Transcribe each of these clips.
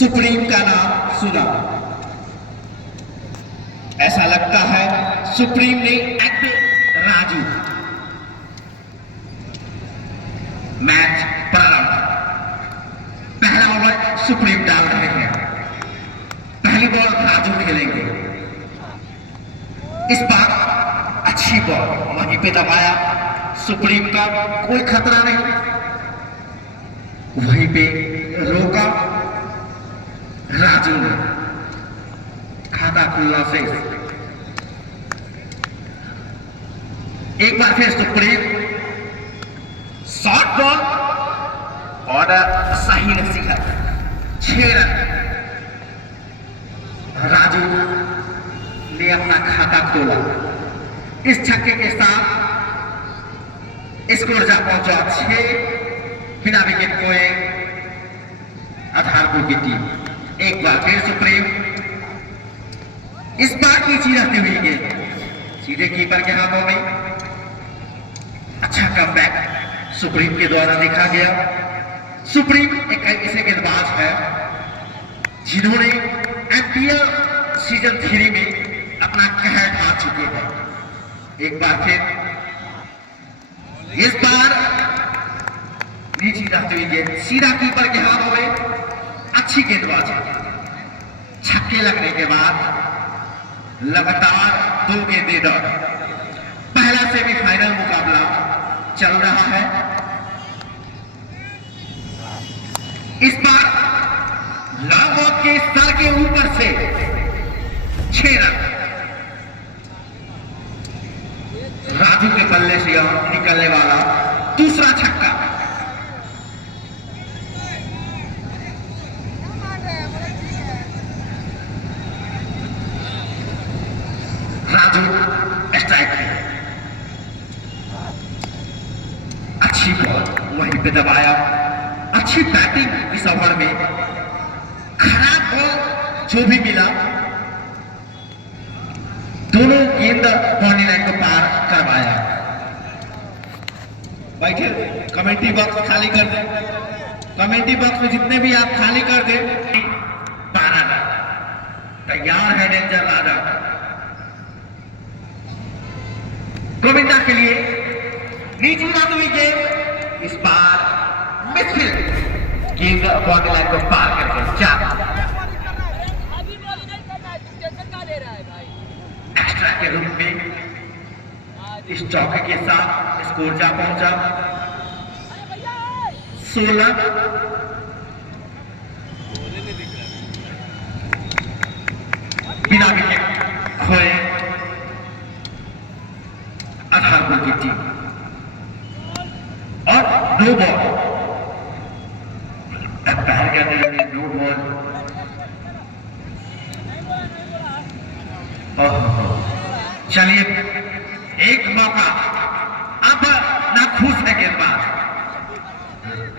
Supreme का नाम सुना, ऐसा लगता है सुप्रीम ने एक्ट राजू। मैच प्रारंभ। पहला ओवर सुप्रीम डाल रहे हैं। पहली बॉल राजू खेलेंगे। इस बार अच्छी बॉल वहीं पे दबाया सुप्रीम का, कोई खतरा नहीं, वहीं पे रोका राजू ने, खाता खुलना से। एक बार फिर सुप्रीम शॉर्ट बॉल और सही नसीहत, 6 रन। राजू ने अपना खाता खोला। इस छक्के के साथ स्कोर जा पहुंचा 6 बिना विकेट खोए आधारपुर की टीम। एक बार फिर सुप्रीम, इस बार नीचे रहती हुई गेंद सीधे कीपर के हाथों में। अच्छा कमबैक सुप्रीम के द्वारा देखा गया। सुप्रीम एक ऐसे गेंदबाज है जिन्होंने IPL सीजन 3 में अपना कहर ढा चुके हैं। एक बार फिर, इस बार नीचे रहती हुई गेंद सीधा कीपर के हाथों में। अच्छी गेंदबाजी। छक्के लगने के बाद लगातार 2 गेंदें डॉट। पहला सेमीफाइनल मुकाबला चल रहा है। इस बार लांगोट के सर के ऊपर से 6 रन। राजू के बल्ले से निकलने वाला दूसरा छक्का। राजू स्ट्राइक पे। अच्छी बॉल वहीं पे दबाया। अच्छी बैटिंग इस ओवर में। खराब बॉल जो भी मिला, दोनों गेंद बाउंड्री लाइन को पार करवाया। बैठे, कमेंट्री बॉक्स खाली कर दे। कमेंट्री बॉक्स में जितने भी आप खाली कर दे। 12 रन तैयार है डेंजर राजा। गोविंदा के लिए नीचे जाती हुई गेंद, इस बार मिडफील्ड गेंद बाउंड्री लाइन को पार करके 4 एक्स्ट्रा के रूप में। इस चौके के साथ स्कोर जा पहुंचा 16। बिना विकेट खोए आधारपुर की टीम। और नो बॉल, पहल कहते हैं नो बॉल। चलिए, एक मौका अब नाखुश है गेंदबाज।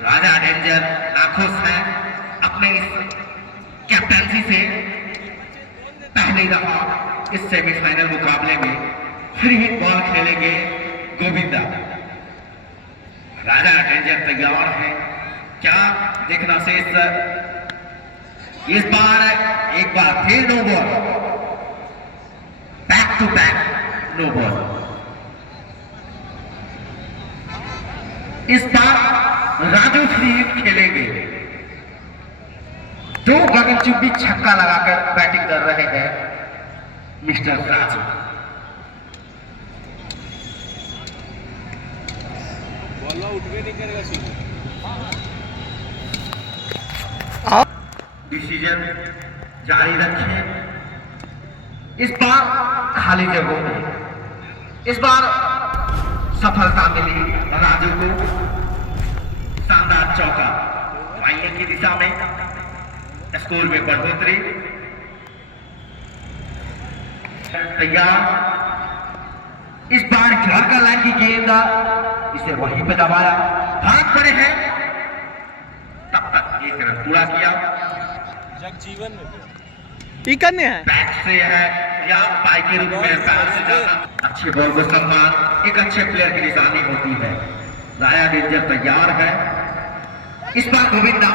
राजा डेंजर नाखुश है अपने इस कैप्टनसी से। पहली दफा इस सेमीफाइनल मुकाबले में फ्री हिट बॉल खेलेंगे गोविंदा। राजा डेंजर तैयार है। क्या देखना शेष। इस बार एक बार फिर no ball, back to back no ball. इस बार राजू फ्री हिट खेलेंगे। 2 गगनचुंबी छक्का लगाकर बैटिंग कर रहे हैं मिस्टर राजू। डिसीजन जारी रखें। इस बार खाली जगहों में इस बार सफलता मिली राजू को। शानदार चौका फाइनल की दिशा में, स्कोर में बढ़ोतरी। तैयार। इस बार घर का लाइन की गेंद, इसे वहीं पे दबाया। भाग पड़े हैं, तब तक 1 रन पूरा किया। जगजीवन में है बैट से है या पाई के रूप में पैर से जाना। अच्छे बॉल को सम्मान एक अच्छे प्लेयर की निशानी होती है। राया डेंजर तैयार है। इस बार गोविंदा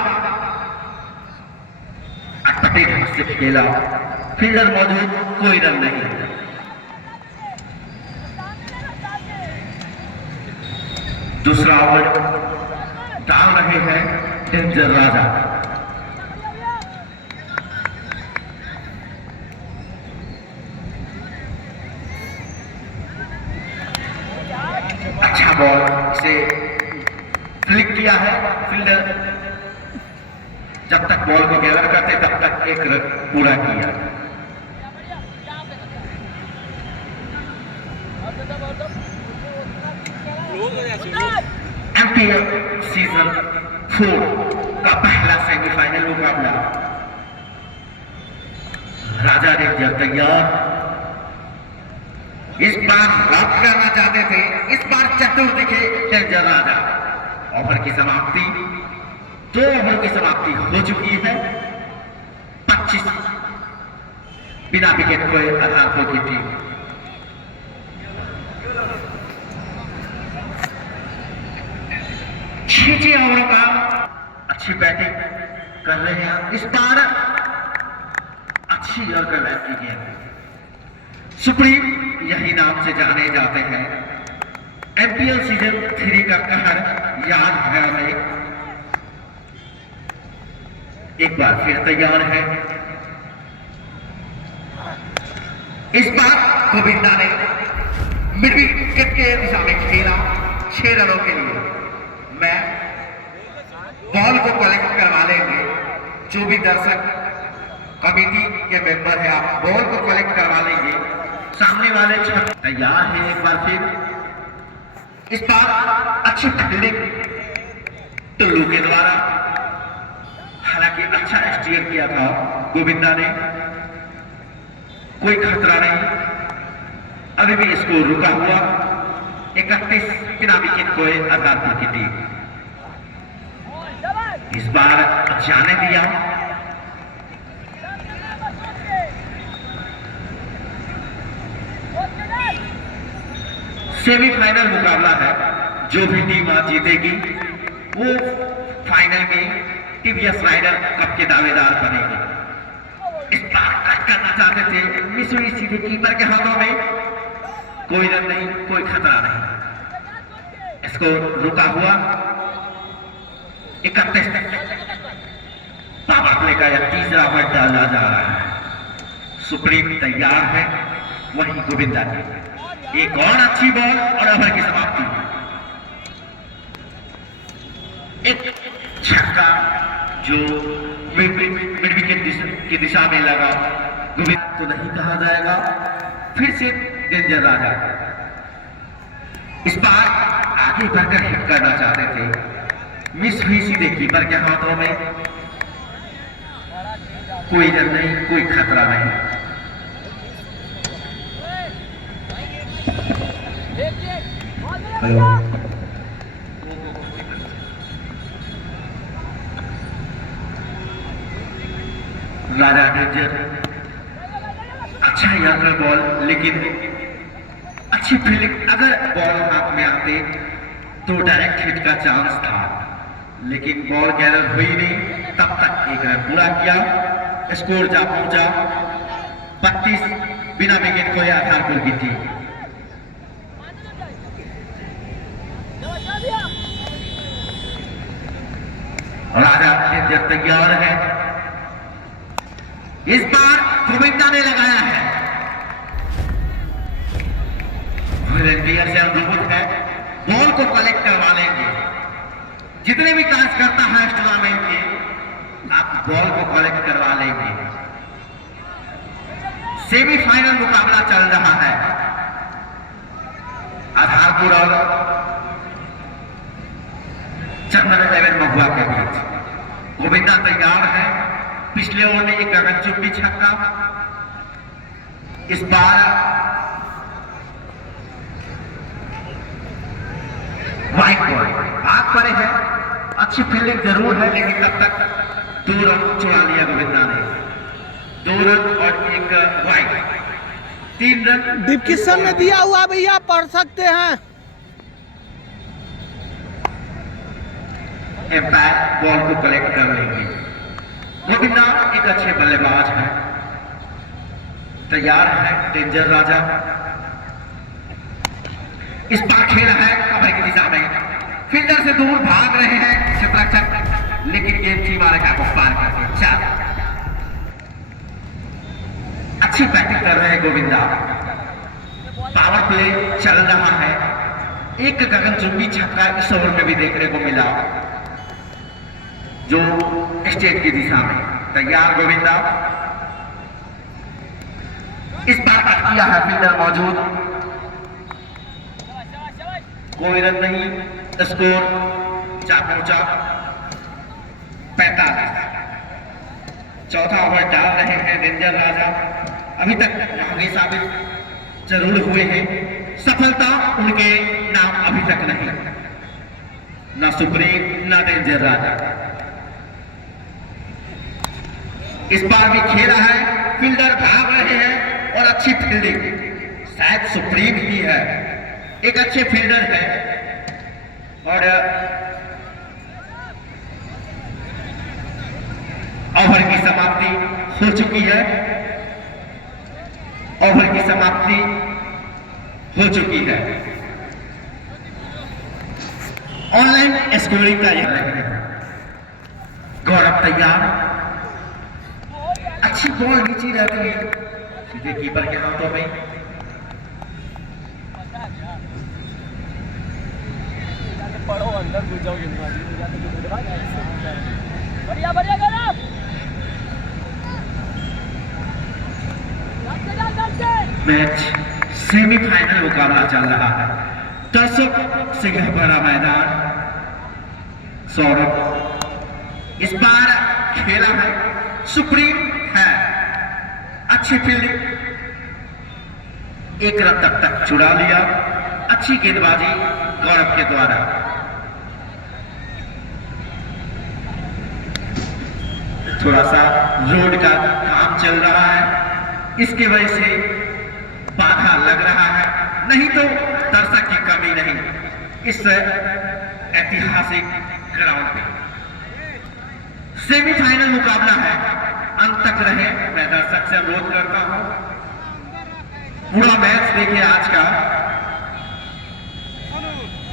अटपटे ढंग से खेला, फील्डर मौजूद, कोई रन नहीं। दूसरा ओवर डाल रहे हैं डेंजर राजा। अच्छा बॉल से फ्लिक किया है फील्डर, जब तक बॉल को गैदर करते तब तक एक रन पूरा किया। एमपीएल सीजन 4 का पहला सेमीफाइनल मुकाबला। राजा रेंजर तैयार, इस बार रन करना चाहते थे, इस बार चतुर दिखे डेंजर राजा। ओवर की समाप्ति, 2 ओवर की समाप्ति हो चुकी है। 25 बिना विकेट खोए आधारपुर की टीम। छह ओवरों का अच्छी बैटिंग कर रहे हैं इस बार, अच्छी यॉर्कर बैट की गेंद। सुप्रीम यही नाम से जाने जाते हैं। एमपीएल सीजन 3 का कहर याद है हमें। एक बार फिर तैयार है, इस बार गोविंदा ने मिड विकेट के दिशा में खेला 6 रनों के लिए। मैं बॉल को कलेक्ट करवा लेंगे, जो भी दर्शक कमेटी के मेंबर है आप बॉल को कलेक्ट करवा लेंगे। सामने वाले छत तैयार है, एक बार फिर इस बार अच्छी फील्डिंग टुल्लू के द्वारा, हालांकि अच्छा स्टीयर किया था गोविंदा ने, कोई खतरा नहीं। अभी भी स्कोर रुका हुआ 31 बिना विकेट खोए आधारपुर की टीम। इस बार जाने दिया, सेमीफाइनल मुकाबला है। जो भी टीम आज जीतेगी वो फाइनल में टीवीएस राइडर कप के दावेदार बनेगी। इस बार टच करना चाहते थे, मिस हुई सीधे कीपर के हाथों में। कोई रन नहीं, कोई खतरा नहीं। इसको रुका हुआ 31 पावर प्ले का यह तीसरा ओवर डाला जा रहा है। सुप्रीम तैयार है, वहीं गोविंदा की एक और अच्छी बॉल और ओवर की समाप्ति। एक छक्का जो मिड विकेट की दिशा में लगा, गोविंदा तो नहीं कहा जाएगा। फिर से डेंजर राजा इस बार आगे बढ़कर हिट करना चाहते थे, मिस हुई सीधे कीपर के हाथों में। कोई रन नहीं, कोई खतरा नहीं। राजा डेंजर अच्छा यंग बॉल, लेकिन अच्छी फील्डिंग। अगर बॉल हाथ में आते तो डायरेक्ट हिट का चांस था, लेकिन बॉल गैदर हुई नहीं। तब तक एक रन पूरा किया, स्कोर जा पहुंचा 32 बिना विकेट खोए आधारपुर की टीम। राजा डेंजर तैयार है, इस बार गोविंदा ने लगाया है। वॉलंटियर से अनुरोध है, बॉल को कलेक्ट करवा लेंगे। जितने भी काज करता है इस टूर्नामेंट के, आप बॉल को कलेक्ट करवा लेंगे। सेमीफाइनल मुकाबला चल रहा है आधारपुर और चंदन 11 महुआ के बीच। गोविंदा तैयार है, पिछले ओवर में एक गगनचुंबी छक्का। इस बार वाइड बॉल भाग पड़े हैं, अच्छी फील्डिंग जरूर है, लेकिन तब तक 2 रन चुरा लिया गोविंदा ने। 2 रन और एक वाइड, 3 रन। डिस्क्रिप्शन में दिया हुआ भैया, पढ़ सकते हैं। एम्पायर बॉल को कलेक्ट कर लेंगे। गोविंदा एक अच्छे बल्लेबाज हैं, तैयार है डेंजर राजा। इस बार खेला है कवर की दिशा में, फील्डर से दूर भाग रहे हैं क्षेत्ररक्षक, लेकिन गेंद सीमारेखा को पार कर दिया। चार अच्छी बैटिंग कर रहे हैं गोविंदा, पावर प्ले चल रहा है। एक गगनचुंबी छक्का इस ओवर में भी देखने को मिला जो स्टेट की दिशा में। तैयार गोविंदा, इस बार कट किया है, फील्डर मौजूद, कोई रन नहीं, स्कोर जा पहुंचा 45। चौथा ओवर डाल रहे हैं डेंजर राजा, अभी तक महंगे साबित जरूर हुए हैं, सफलता उनके नाम अभी तक नहीं, ना सुप्रीम ना डेंजर राजा। इस बार भी खेला है, फील्डर भाग रहे हैं और अच्छी फील्डिंग, शायद सुप्रीम ही है, एक अच्छे फील्डर है। और ओवर की समाप्ति हो चुकी है, ओवर की समाप्ति हो चुकी है। ऑनलाइन स्कोरिंग का यह है। गौरव तैयार, अच्छी बॉल नीचे रहती है, सीधे कीपर के हाथों में। पढ़ो अंदर घुस जाओ गेंदबाजी बढ़िया बढ़िया गौरव। मैच सेमीफाइनल मुकाबला चल रहा है, दर्शक से भरा मैदान। सौरभ इस बार खेला है, सुप्रीम है, अच्छी फील्डिंग, एक रन तक छुड़ा लिया, अच्छी गेंदबाजी गौरव के द्वारा। थोड़ा सा रोड का काम चल रहा है, इसकी वजह से बाधा लग रहा है, नहीं तो दर्शक की कमी नहीं इस ऐतिहासिक ग्राउंड पे। सेमीफाइनल मुकाबला है, अंत तक रहे, मैं दर्शक से अनुरोध करता हूं, पूरा मैच देखिए। आज का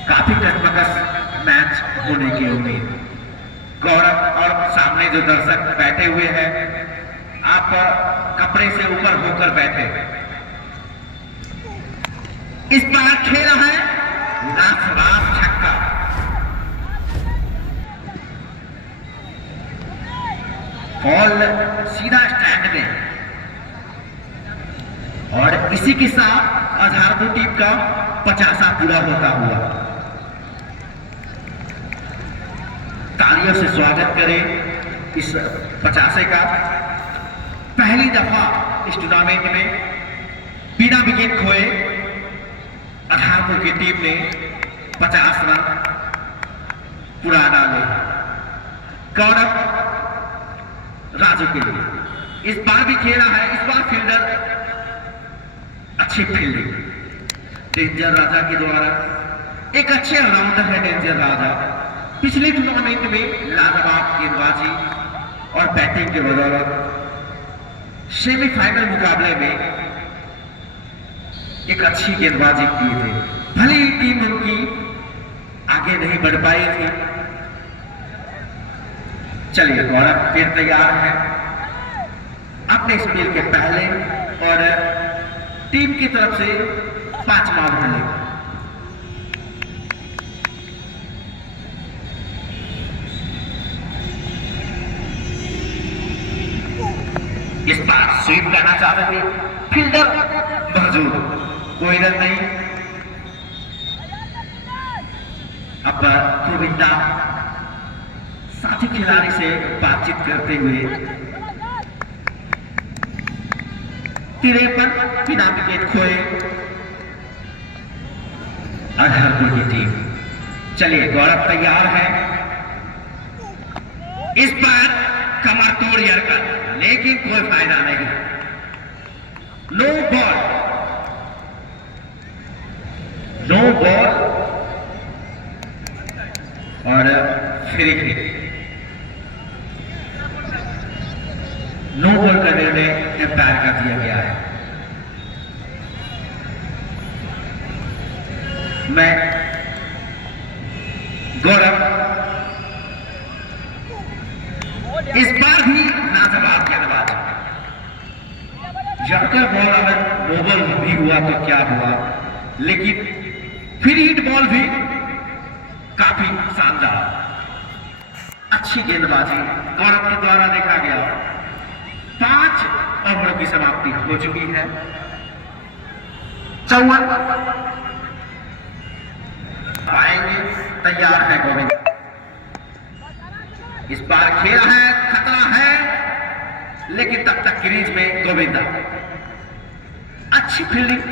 काफी कश्मकश मैच होने की उम्मीद। गौरव और सामने जो दर्शक बैठे हुए हैं, आप कपड़े से ऊपर होकर बैठे। इस बार खेला है लाजवाब छक्का, बॉल सीधा स्टैंड में, और इसी के साथ आधारपुर टीम का 50वां पूरा होता हुआ। तालियों से स्वागत करें इस 50वें का। पहली दफा इस टूर्नामेंट में बिना विकेट खोए आधारपुर की टीम ने 50 रन पूरा डाले गौरव राजू के लिए। इस बार भी खेला है, इस बार फील्डर अच्छी फील्डिंग डेंजर राजा के द्वारा, एक अच्छे ऑलराउंडर है डेंजर राजा। पिछले टूर्नामेंट में लाजवाब गेंदबाजी और बैटिंग के बदौलत सेमीफाइनल मुकाबले में एक अच्छी गेंदबाजी की थी, भले ही टीम उनकी आगे नहीं बढ़ पाई थी। चलिए गौरव फिर तैयार है अपने स्पेल के पहले और टीम की तरफ से 5वां ओवर लेगा। इस बार स्वीप करना चाहते थे, फील्डर मौजूद, कोई रन नहीं। अब गोविंदा साथी खिलाड़ी से बातचीत करते हुए 53 बिना विकेट खोए आधारपुर की टीम। चलिए गौरव तैयार है, इस बार कमर तोड़ यरकर, लेकिन कोई फायदा नहीं, नो बॉल, नो बॉल और फ्री हिट। मैं गौरव इस बार भी लाजवाब गेंदबाज। यॉर्कर बॉल अगर नोबल भी हुआ तो क्या हुआ, लेकिन फ्री हिट बॉल भी काफी शानदार। अच्छी गेंदबाजी गौरव के द्वारा देखा गया। 5 ओवरों की समाप्ति हो चुकी है। 54 पाएंगे, तैयार है गोविंद। इस बार खेला है, खतरा है, लेकिन तब तक क्रीज में गोविंदा। अच्छी फील्डिंग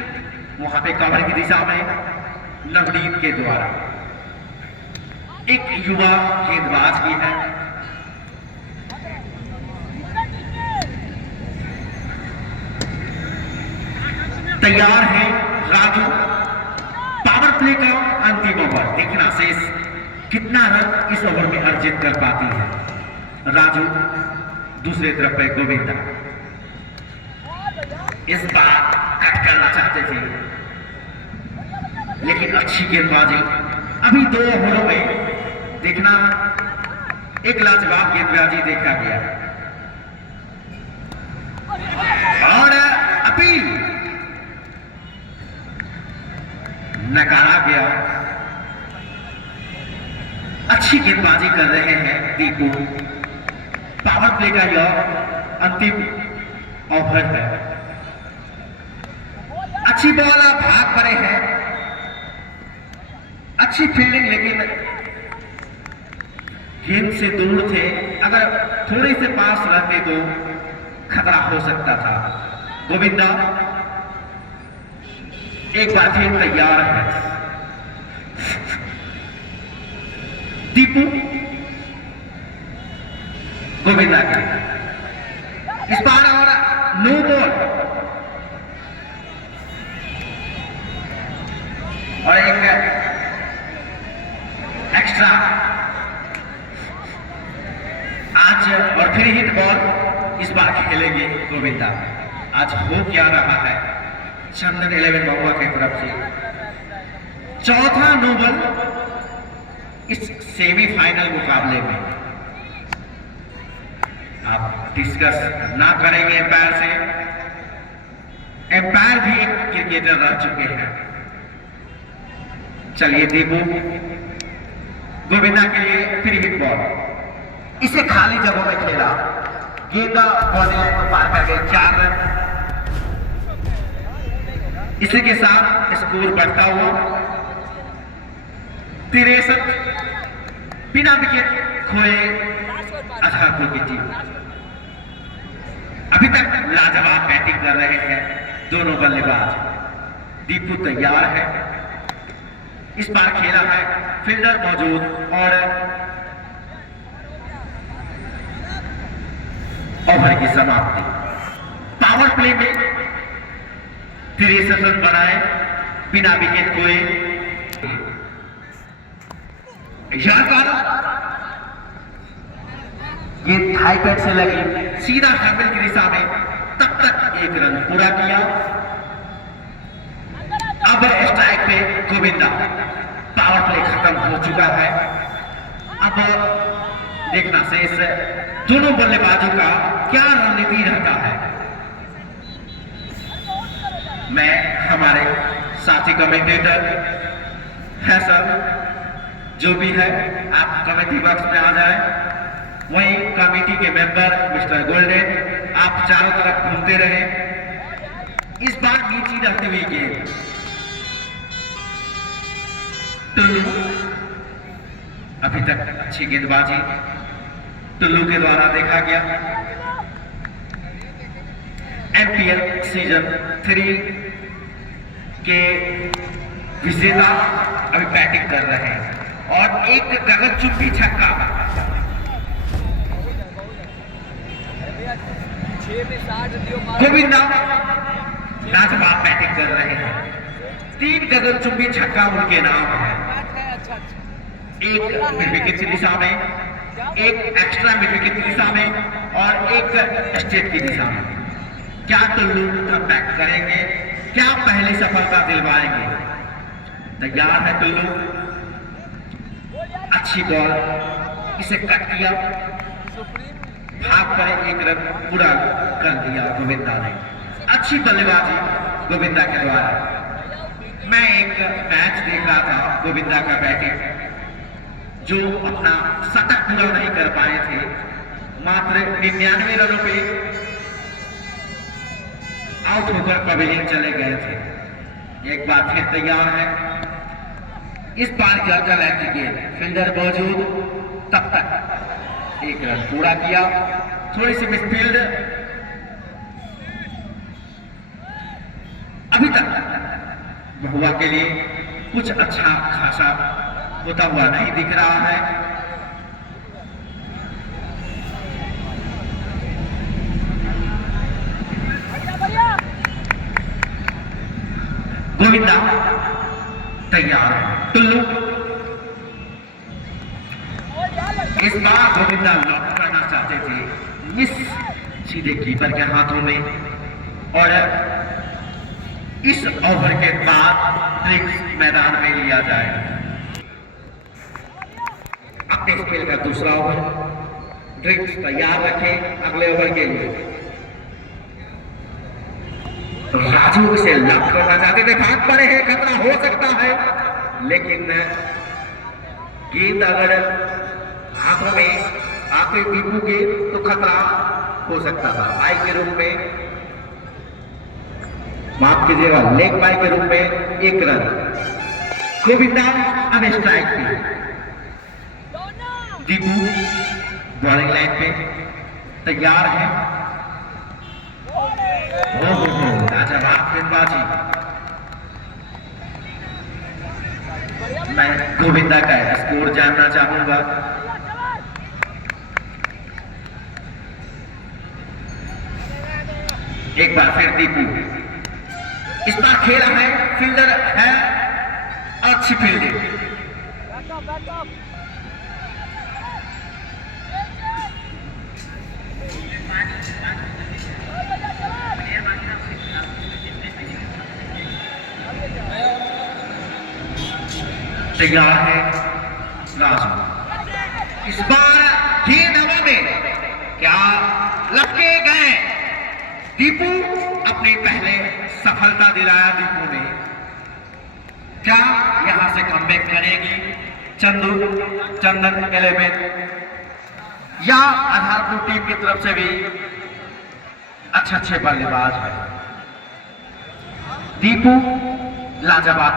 वहां पे कवर की दिशा में नवनीत के द्वारा। एक युवा गेंदबाज भी है। तैयार है राजू। पावर प्ले का अंतिम ओवर। देखना शेष कितना रन इस ओवर में अर्जित कर पाती है राजू। दूसरे तरफ पे गोविंदा इस बार कट करना चाहते थे, लेकिन अच्छी गेंदबाजी। अभी 2 ओवरों में देखना एक लाजवाब गेंदबाजी देखा गया। और अपील नकारा गया। अच्छी गेंदबाजी कर रहे हैं दीपू। पावर प्ले का यह अंतिम ओवर है। अच्छी बॉल, भाग पड़े हैं। अच्छी फील्डिंग, लेकिन गेंद से दूर थे। अगर थोड़े से पास रहते तो खतरा हो सकता था। गोविंदा एक बार फिर तैयार है। दीपू गोविंदा के इस बार और नो बॉल और एक एक्स्ट्रा आज और फिर हिट बॉल इस बार खेलेंगे गोविंदा। आज हो क्या रहा है चंदन 11 महुआ की तरफ से। चौथा नोबल इस सेमीफाइनल मुकाबले में। आप डिस्कस ना करेंगे एम्पायर से। एम्पायर भी एक क्रिकेटर रह चुके हैं। चलिए दीपू गोविंदा के लिए फ्री हिट बॉल। इसे खाली जगहों में खेला। गेंदा बॉलिंग लाइन को पार कर गए। 4 रन। इसी के साथ स्कोर बढ़ता हुआ 63 बिना विकेट खोए अजहरपुर की टीम। अभी तक लाजवाब बैटिंग कर रहे हैं दोनों बल्लेबाज। दीपू तैयार है। इस बार खेला है, फील्डर मौजूद और ओवर की समाप्ति। पावर प्ले में 63 रन बनाए बिना विकेट खोए। ये थाई पैड से लगी सीधा हैंडल की दिशा में। तब तक 1 रन पूरा किया। अब स्ट्राइक पे गोविंदा। पावर प्ले खत्म हो चुका है। अब देखना शेष दोनों बल्लेबाजों का क्या रणनीति रहता है। मैं हमारे साथी कमेंटेटर फैसल जो भी है आप कमेटी बॉक्स में आ जाए। वहीं कमेटी के मेंबर मिस्टर गोल्डन आप चारों तरफ घूमते रहे। इस बार नीची रहती हुई गेंद टुल्लू। अभी तक अच्छी गेंदबाजी टुल्लू के द्वारा देखा गया। एमपीएल सीजन 3 के विजेता अभी बैटिंग कर रहे हैं और एक गगनचुंबी छक्का। 6 में 60 गोविंदा लाजवाब बैटिंग कर रहे हैं। 3 गगनचुंबी छक्का उनके नाम है। एक मिड विकेट की दिशा में, एक एक्स्ट्रा मिड विकेट की दिशा में और एक स्टेट की दिशा में। क्या टुल्लू कम बैक करेंगे? क्या पहली सफलता दिलवाएंगे? तैयार है टुल्लू, अच्छी बॉल, इसे कट किया, भाग पड़े, एक रन पूरा कर दिया गोविंदा ने। अच्छी बल्लेबाजी गोविंदा के द्वारा। मैं एक मैच देख रहा था गोविंदा का बैटिंग, जो अपना शतक पूरा नहीं कर पाए थे, मात्र 99 रनों पे आउट होकर पवेलियन चले गए थे। एक बार फिर तैयार है, इस बार का लैंड गेंद, फील्डर मौजूद, तब तक एक रन पूरा किया, थोड़ी सी मिसफील्ड। अभी तक महुआ के लिए कुछ अच्छा खासा होता हुआ नहीं दिख रहा है। गोविंदा तैयार है, टुल्लू इस बार गोविंदा लॉक करना चाहते थे, मिस सीधे कीपर के हाथों में, और इस ओवर के बाद ड्रिंक्स मैदान में लिया जाए। अपने खेल का दूसरा ओवर, ड्रिंक्स तैयार रखें अगले ओवर के लिए। राजू इसे लॉक करना चाहते थे, भाग पड़े हैं, खतरा हो सकता है, लेकिन गेंद अगर हाथों में आते दीपू के तो खतरा हो सकता था। बाई के रूप में, माफ कीजिएगा, लेग बाई के रूप में एक रन। गोविंदा अब स्ट्राइक पे, दीपू बॉलिंग लाइन पे तैयार है। लाजवाब गेंदबाजी। मैं गोविंदा का स्कोर जानना चाहूंगा। एक बार फिर दीपू, इस बार खेला है, फील्डर है, अच्छी फील्डिंग। तैयार है राजू, इस बार गेंद हवा में, क्या लपके गए। दीपू अपनी पहले सफलता दिलाया दीपू ने, क्या यहां से कमबैक करेगी चंदन 11 या आधारपुर टीम की तरफ से भी अच्छे बल्लेबाज है। दीपू लाजवाब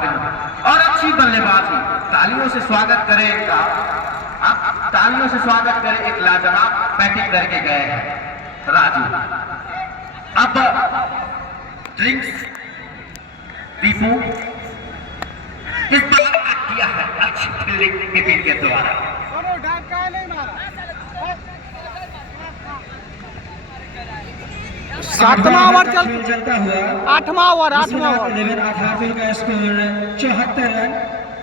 और अच्छी बल्लेबाजी, तालियों से स्वागत करें इनका, आप तालियों से स्वागत करें, एक लाजवाब बैटिंग करके गए हैं राजू। अब ड्रिंक्स, दीपू इस बार किया है अच्छी फील्डिंग नितिन के द्वारा। सातवां ओवर चलता हुआ, आठवां ओवर आधारपुर का स्कोर 74 रन,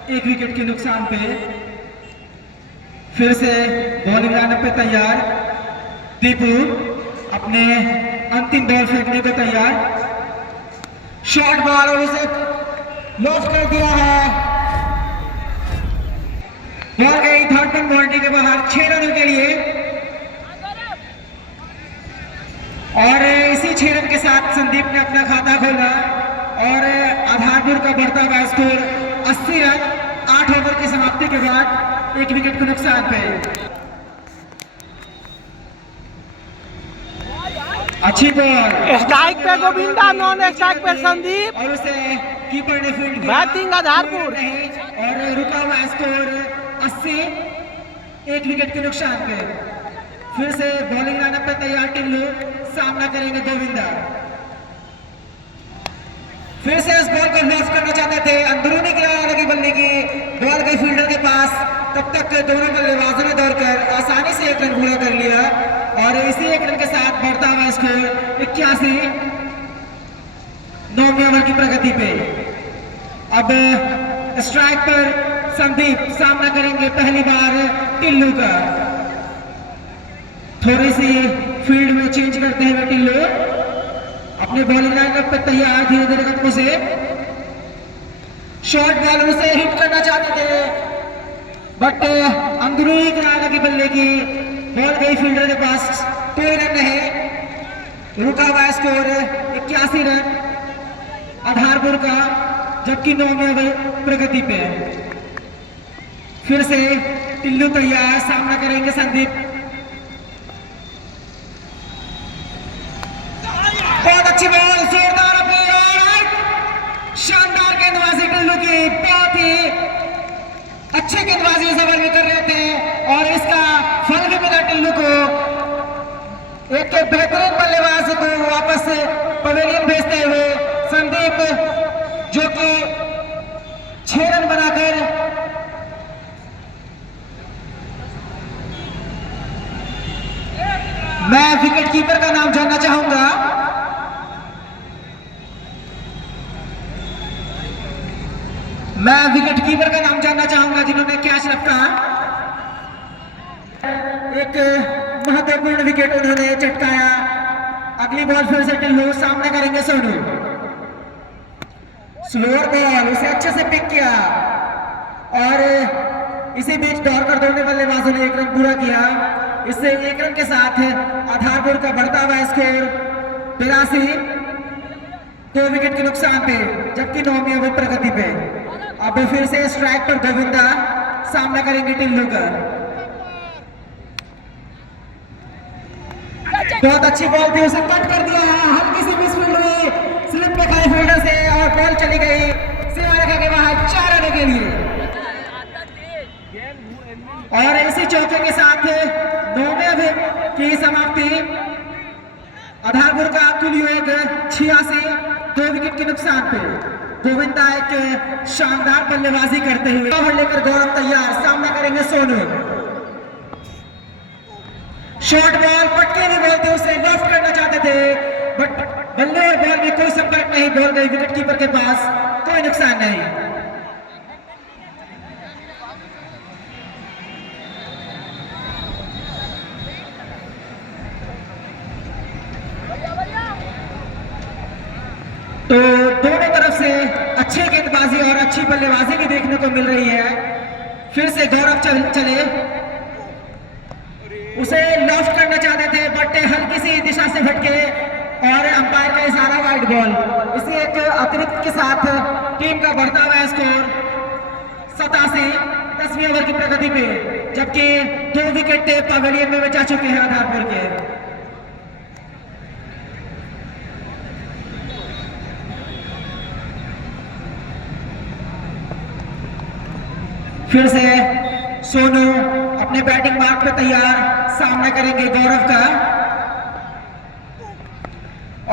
1 विकेट के नुकसान पे। फिर से बॉलिंग लाइनअप पे तैयार, दीपू अपने अंतिम बॉल फेंकने पे तैयार, शॉर्ट बॉल और उसे लॉस कर दिया है। बॉल गई थर्ड मैन बाउंड्री के बाहर 6 रनों के लिए, और इसी 6 रन के साथ संदीप ने अपना खाता खोला और आधारपुर का बढ़ता हुआ स्कोर 80 रन 8 ओवर की समाप्ति के बाद 1 विकेट के नुकसान पे। अच्छी बॉल, स्ट्राइक पे गोविंदा, नॉन स्ट्राइक पे संदीप, और उसे कीपर ने फील्ड बैटिंग आधारपुर, और रुका हुआ स्कोर 80, 1 विकेट के नुकसान पे। फिर से बॉलिंग लाइनअप पे तैयार टिल्लू, सामना करेंगे गोविंदा। फिर से इस बॉल को लॉस करना चाहते थे, अंदरूनी किनारा लगी बल्ले की, बॉल गई फील्डर के पास, तब तक दोनों बल्लेबाजों ने दौड़कर आसानी से 1 रन पूरा कर लिया, और इसी 1 रन के साथ बढ़ता हुआ स्कोर 81, 9वें ओवर की प्रगति पे। अब स्ट्राइक पर संदीप सामना करेंगे पहली बार टिल्लू का। थोड़ी सी फील्ड में चेंज करते हैं टिल्लू, अपने बॉलिंग लाइनअप पे तैयार, धीरे धीरे कदमों से शॉर्ट बॉल उसे हिट करना चाहते थे, बट अंदरूनी किनारे की बल्ले की बॉल गई फील्डर के पास। कोई रन नहीं, रुका हुआ स्कोर 81 रन आधारपुर का, जबकि 9वें प्रगति पे। फिर से टिल्लू तैयार, सामना करेंगे संदीप। बहुत अच्छी बॉल, जोरदार अपील, शानदार गेंदबाजी टिल्लू की, बहुत ही अच्छे गेंदबाजी इस ओवर में कर रहे थे और इसका फल भी मिला टिल्लू को। एक बेहतरीन बल्लेबाज को वापस पवेलियन भेजते हुए संदीप, जो कि 6 रन बनाकर मैं विकेट कीपर का नाम जानना चाहूंगा। मैं विकेट कीपर का नाम जानना चाहूंगा जिन्होंने कैच रखा। एक महत्वपूर्ण विकेट उन्होंने चटकाया। अगली बॉल फिर से टिल्लू, सामने करेंगे सोनू। स्लोअर बॉल, उसे अच्छे से पिक किया और इसी बीच दौड़ कर दोनों बल्लेबाजों ने 1 रन पूरा किया। इससे 1 रन के साथ आधारपुर का बढ़ता हुआ स्कोर 82, 2 विकेट के नुकसान पे, जबकि 9वीं ओवर प्रगति पे। अब फिर से स्ट्राइक पर गोविंदा, सामना करेंगे टिल्लू का। बहुत अच्छी बॉल थी, उसे कट कर दिया है, हल्की सी मिसफील्ड हुई, स्लिप पे खाई फील्डर से और बॉल चली गई सीमा रेखा के बाहर 4 रन के लिए। और इसी चौके के साथ 9वें ओवर की समाप्ति। आधारपुर का कुल योग 86, 2 विकेट के नुकसान पे। गोविंदा एक शानदार बल्लेबाजी करते हुए ओवर लेकर गौरव तैयार, सामना करेंगे सोनू। शॉर्ट बॉल, पटके भी बॉल थे, उसे लॉफ्ट करना चाहते थे, बट बल्ले और बॉल में कोई संपर्क नहीं, बॉल गई विकेट कीपर के पास, कोई नुकसान नहीं। तो दोनों तरफ से अच्छी गेंदबाजी और अच्छी बल्लेबाजी भी देखने को मिल रही है। फिर से गौरव चले, उसे लॉफ्ट करना चाहते थे, बट हल्की सी दिशा से भटके और अंपायर का इशारा वाइड बॉल। इसी एक अतिरिक्त के साथ टीम का बढ़ता हुआ स्कोर 87, 10वीं ओवर की प्रगति पे, जबकि 2 विकेट पवेलियन में जा चुके हैं आधारपुर के। फिर से सोनू अपने बैटिंग मार्क पे तैयार, सामना करेंगे गौरव का।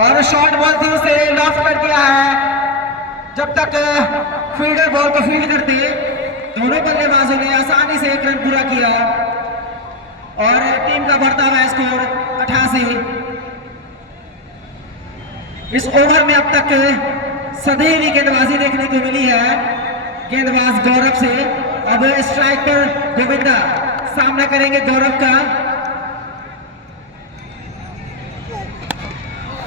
और शॉर्ट बॉल थी, उसे लॉफ्ट कर दिया है। जब तक फील्डर बॉल को फील्ड करते, दोनों बल्लेबाजों ने आसानी से 1 रन पूरा किया और टीम का बढ़ता हुआ स्कोर 88। इस ओवर में अब तक सदैवी गेंदबाजी देखने को मिली है गेंदबाज गौरव से। अब स्ट्राइक पर गोविंदा, सामना करेंगे गौरव का।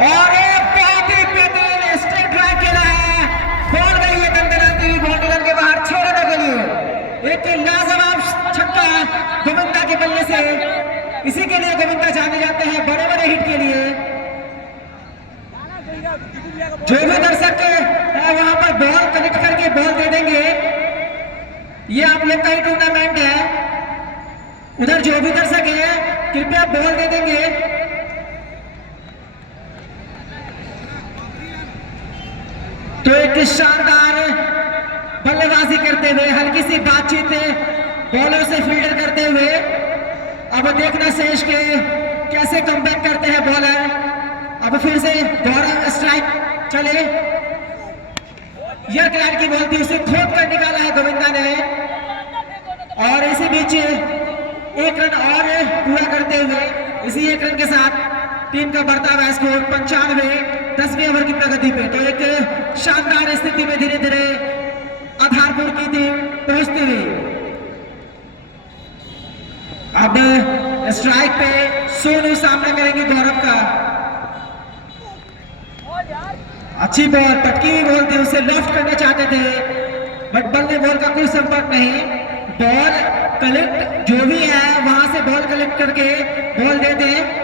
और बहुत ही बेहतरीन स्ट्रेट ड्राइव खेला है, बॉल गई है दंदनाती हुई बाउंड्री के बाहर 6 रनों के लिए। एक लाजवाब छक्का गोविंदा के बल्ले से। इसी के लिए गोविंदा जाने जाते हैं, बड़े बड़े हिट के लिए। जो भी दर्शक है वहां पर बॉल कनेक्ट करके बॉल दे देंगे। ये आप लोग का ही टूर्नामेंट है, उधर जो भी दर्शक है कृपया बॉल दे देंगे। तो एक शानदार बल्लेबाजी करते हुए, हल्की सी बातचीत बॉलर से फील्डर करते हुए, अब देखना शेष के कैसे कमबैक करते हैं बॉलर। अब फिर से गौरव स्ट्राइक चले, यह क्लाइंट की बॉल थी, उसे खोद कर निकाला है गोविंदा ने। और इसी बीच 1 रन और पूरा करते हुए, इसी 1 रन के साथ टीम का बढ़ता हुआ स्कोर 95, 10वीं ओवर की प्रगति पे। तो एक शानदार स्थिति में धीरे धीरे आधारपुर की टीम पहुंचती हुई। अब स्ट्राइक पे सोनू, सामना करेंगे गौरव का। अच्छी बॉल, पटकी हुई बॉल थी, उसे लॉफ्ट करना चाहते थे, बट बल्ले में बॉल का कोई संपर्क नहीं। बॉल कलेक्ट जो भी है वहां से बॉल कलेक्ट करके बॉल दे दें।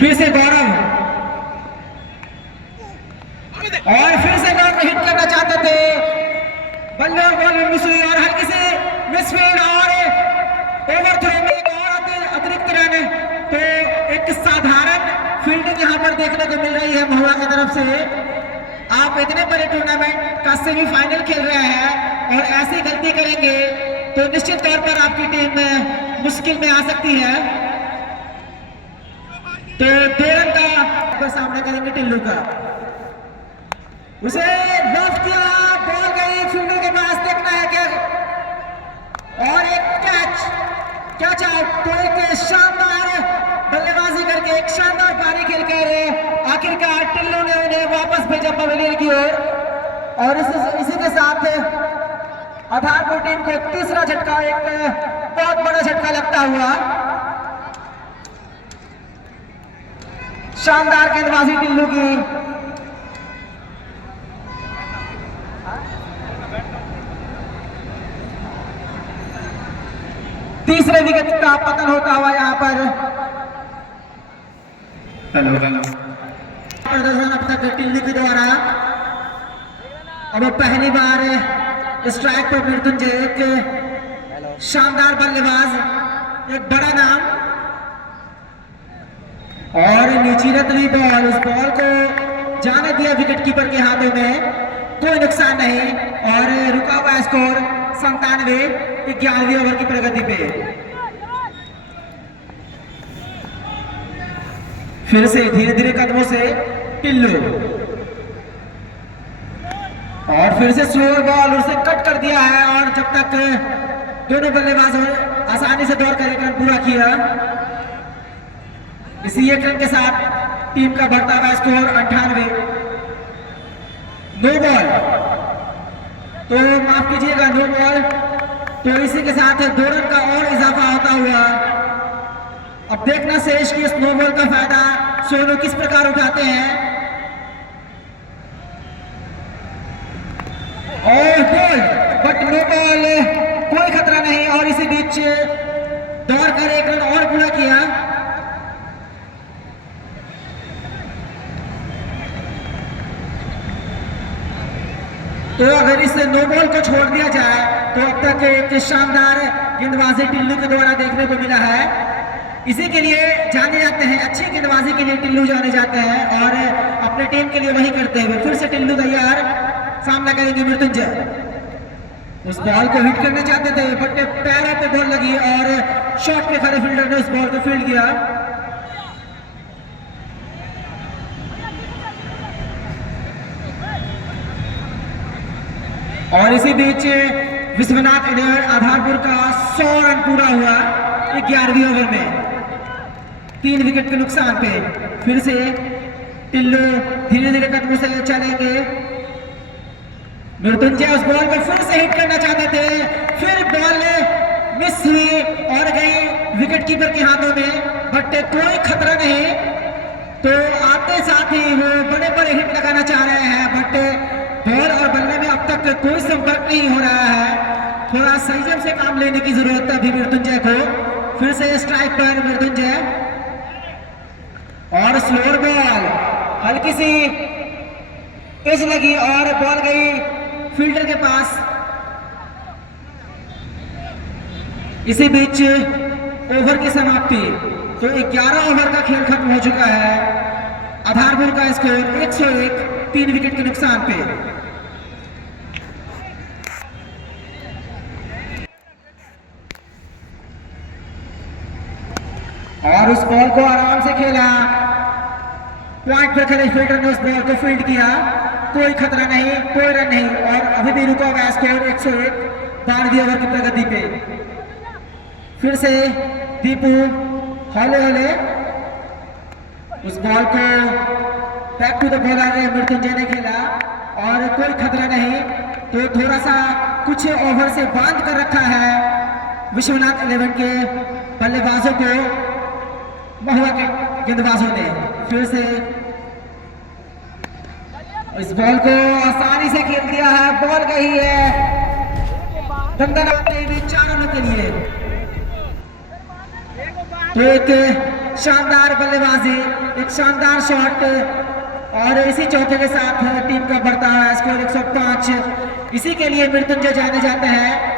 फिर से गौरव और फिर से गौरव हिट करना चाहते थे, बल्ले और बॉल में मिस हुई और हल्की से मिसफील्ड और ओवर थ्रो में एक और अतिरिक्त रन। तो एक साधारण फील्डिंग यहां पर देखने को मिल रही है महुआ की तरफ से। आप इतने बड़े टूर्नामेंट का सेमीफाइनल खेल रहे हैं और ऐसी गलती करेंगे तो निश्चित तौर पर आपकी टीम मुश्किल में आ सकती है। तो 2 रन का सामना करेंगे टिल्लू का। उसे लॉफ किया, बॉल गई फील्डर के पास, देखना है क्या और एक कैच आउट। तो एक शानदार बल्लेबाजी करके एक शानदार पारी खेलकर आखिरकार टिल्लू ने उन्हें वापस भेजा पवेलियन की ओर और इसी के साथ आधारपुर टीम को तीसरा झटका, एक बहुत बड़ा झटका लगता हुआ। शानदार गेंदबाजी टिल्लू की। तीसरे विकेट का पतन होता हुआ यहाँ पर प्रदर्शन अब तक टिल्लू के द्वारा। अब पहली बार स्ट्राइक पर मृत्युंजय, एक शानदार बल्लेबाज, एक बड़ा नाम और नीची रत हुई बॉल। उस बॉल को जाने दिया विकेट कीपर के हाथों में, कोई नुकसान नहीं और रुका हुआ स्कोर 97, 11वीं ओवर की प्रगति पे। फिर से धीरे धीरे कदमों से टिल्लू और फिर से स्लो बॉल, उसे कट कर दिया है और जब तक दोनों बल्लेबाजों ने आसानी से दौड़ कर एक रन पूरा किया। इसी एक रन के साथ टीम का बढ़ता हुआ स्कोर 98। नो बॉल, तो माफ कीजिएगा, नो बॉल। तो इसी के साथ 2 रन का और इजाफा होता हुआ। अब देखना शेष कि इस नो बॉल का फायदा सोनू किस प्रकार उठाते हैं। और बॉल, बट नो बॉल, कोई खतरा नहीं और इसी बीच दौड़ कर एक रन और पूरा किया। तो अगर इस नो बॉल को छोड़ दिया जाए तो अब तक एक शानदार गेंदबाजी टिल्लू के द्वारा देखने को मिला है। इसी के लिए जाने जाते हैं, अच्छी गेंदबाजी के लिए टिल्लू जाने जाते हैं और अपने टीम के लिए वही करते हुए फिर से टिल्लू तैयार, सामना करेंगे मृत्युंजय। उस बॉल को हिट करना चाहते थे बट पैरों पे बॉल लगी और शॉट पे खड़े फील्डर ने उस बॉल को फील्ड किया। और इसी बीच विश्वनाथ इधर आधारपुर का 100 रन पूरा हुआ 11वीं ओवर में, 3 विकेट के नुकसान पे। फिर से टिल्लू धीरे धीरे कदमों से चलेंगे। मृत्युंजय उस बॉल को फिर से हिट करना चाहते थे, फिर बॉल मिस हुई और गई विकेट कीपर के हाथों में, बट कोई खतरा नहीं। तो आते साथ ही वो बड़े बड़े हिट लगाना चाह रहे हैं बट बॉल और बल्ले में अब तक कोई संपर्क नहीं हो रहा है। थोड़ा संयम से काम लेने की जरूरत है अभी मृत्युंजय को। फिर से स्ट्राइक पर मृत्युंजय और स्लोअर बॉल, हल्की सी एज लगी और बॉल गई फील्डर के पास। इसी बीच ओवर की समाप्ति, तो 11 ओवर का खेल खत्म हो चुका है। आधारपुर का स्कोर 101, 3 विकेट के नुकसान पे। और उस बॉल को आराम से खेला, पॉइंट पर खड़े फील्डर ने उस बॉल को फील्ड किया, कोई खतरा नहीं, कोई रन नहीं और अभी भी रुका हुआ स्कोर 101, 12वीं ओवर की प्रगति पे। फिर से दीपू हौले हौले उस बॉल को back to the bowler Mrityunjay ने खेला और कोई खतरा नहीं। तो थोड़ा सा कुछ ओवर से बांध कर रखा है विश्वनाथ 11 के बल्लेबाजों को महुआ के गेंदबाजों ने फिर से इस बॉल को आसानी से खेल दिया है। बॉल गई है दंदनाते हुए 4 रनों के लिए। तो एक शानदार बल्लेबाजी, एक शानदार शॉट और इसी चौके के साथ टीम का बढ़ता है स्कोर 105। इसी के लिए मृत्युंजय जाने जाते हैं।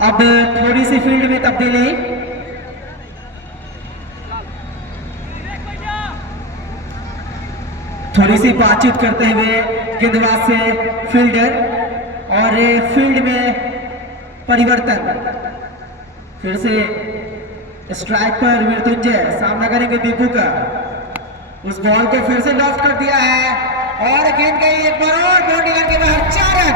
अब थोड़ी सी फील्ड में तब्दीली, थोड़ी सी बातचीत करते हुए गेंदबाज से फील्डर और फील्ड में परिवर्तन। फिर से स्ट्राइक पर मृत्युंजय, सामना करेंगे दीपू का। उस बॉल को फिर से लॉफ्ट कर दिया है और गेंद गई एक बार और बाउंड्री लाइन के बाहर। 4 रन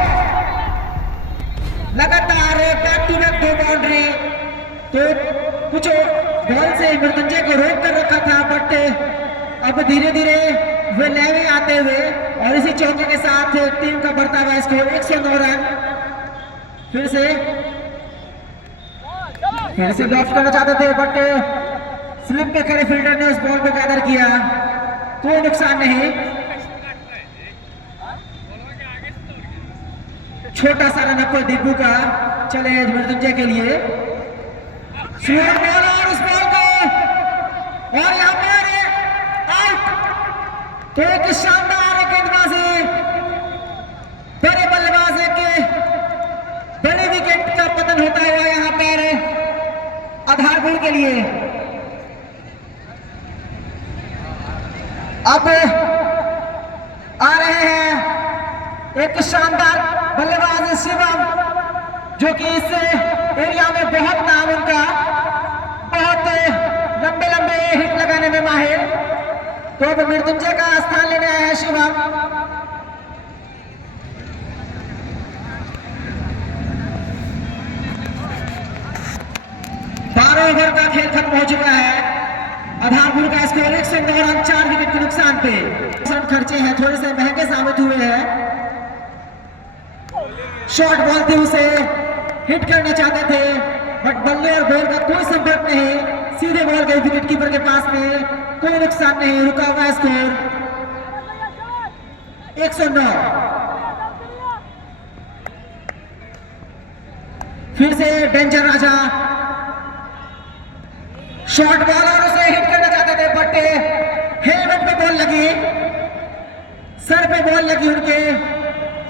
लगातार बैक टू बैक 2 बाउंड्री। तो कुछ बॉल से मृत्युंजय को रोक कर रखा था, बट अब धीरे धीरे वे लय में आते हुए और इसी चौके के साथ टीम का बढ़ता हुआ स्कोर 109 रन। फिर से लॉफ्ट करना चाहते थे, बट स्लिप पे खड़े फील्डर ने उस बॉल को गैदर किया। कोई नुकसान नहीं। छोटा सा रन अप दीपू का चले मृत्युंजय के लिए। स्लोअर बॉल और उस बॉल को और यहाँ पर आउट। तो एक शानदार गेंदबाजी, बड़े बल्लेबाज के बड़े विकेट का पतन होता हुआ यहाँ पर आधारपुर के लिए। अब आ रहे हैं एक शानदार बल्लेबाज शिवम, जो कि इस एरिया में बहुत नाम उनका, बहुत लंबे लंबे हिट लगाने में माहिर। तो अब मृत्युंजय का स्थान लेने आया है शिवम। ओवर का खेल खत्म हो चुका है। आधारपुर का स्कोर 109 रन 4 विकेट के नुकसान पे। रन खर्चे हैं, थोड़े से महंगे साबित हुए हैं। शॉर्ट बॉल थी, उसे हिट करना चाहते थे, बट बल्ले और बॉल का कोई संपर्क नहीं। सीधे बॉल गई विकेट कीपर के पास में, कोई नुकसान नहीं। रुका हुआ स्कोर 109। फिर से डेंजर राजा शॉर्ट बॉल और उसे हिट करना चाहते थे, बट हेलमेट पे बॉल लगी, सर पे बॉल लगी उनके,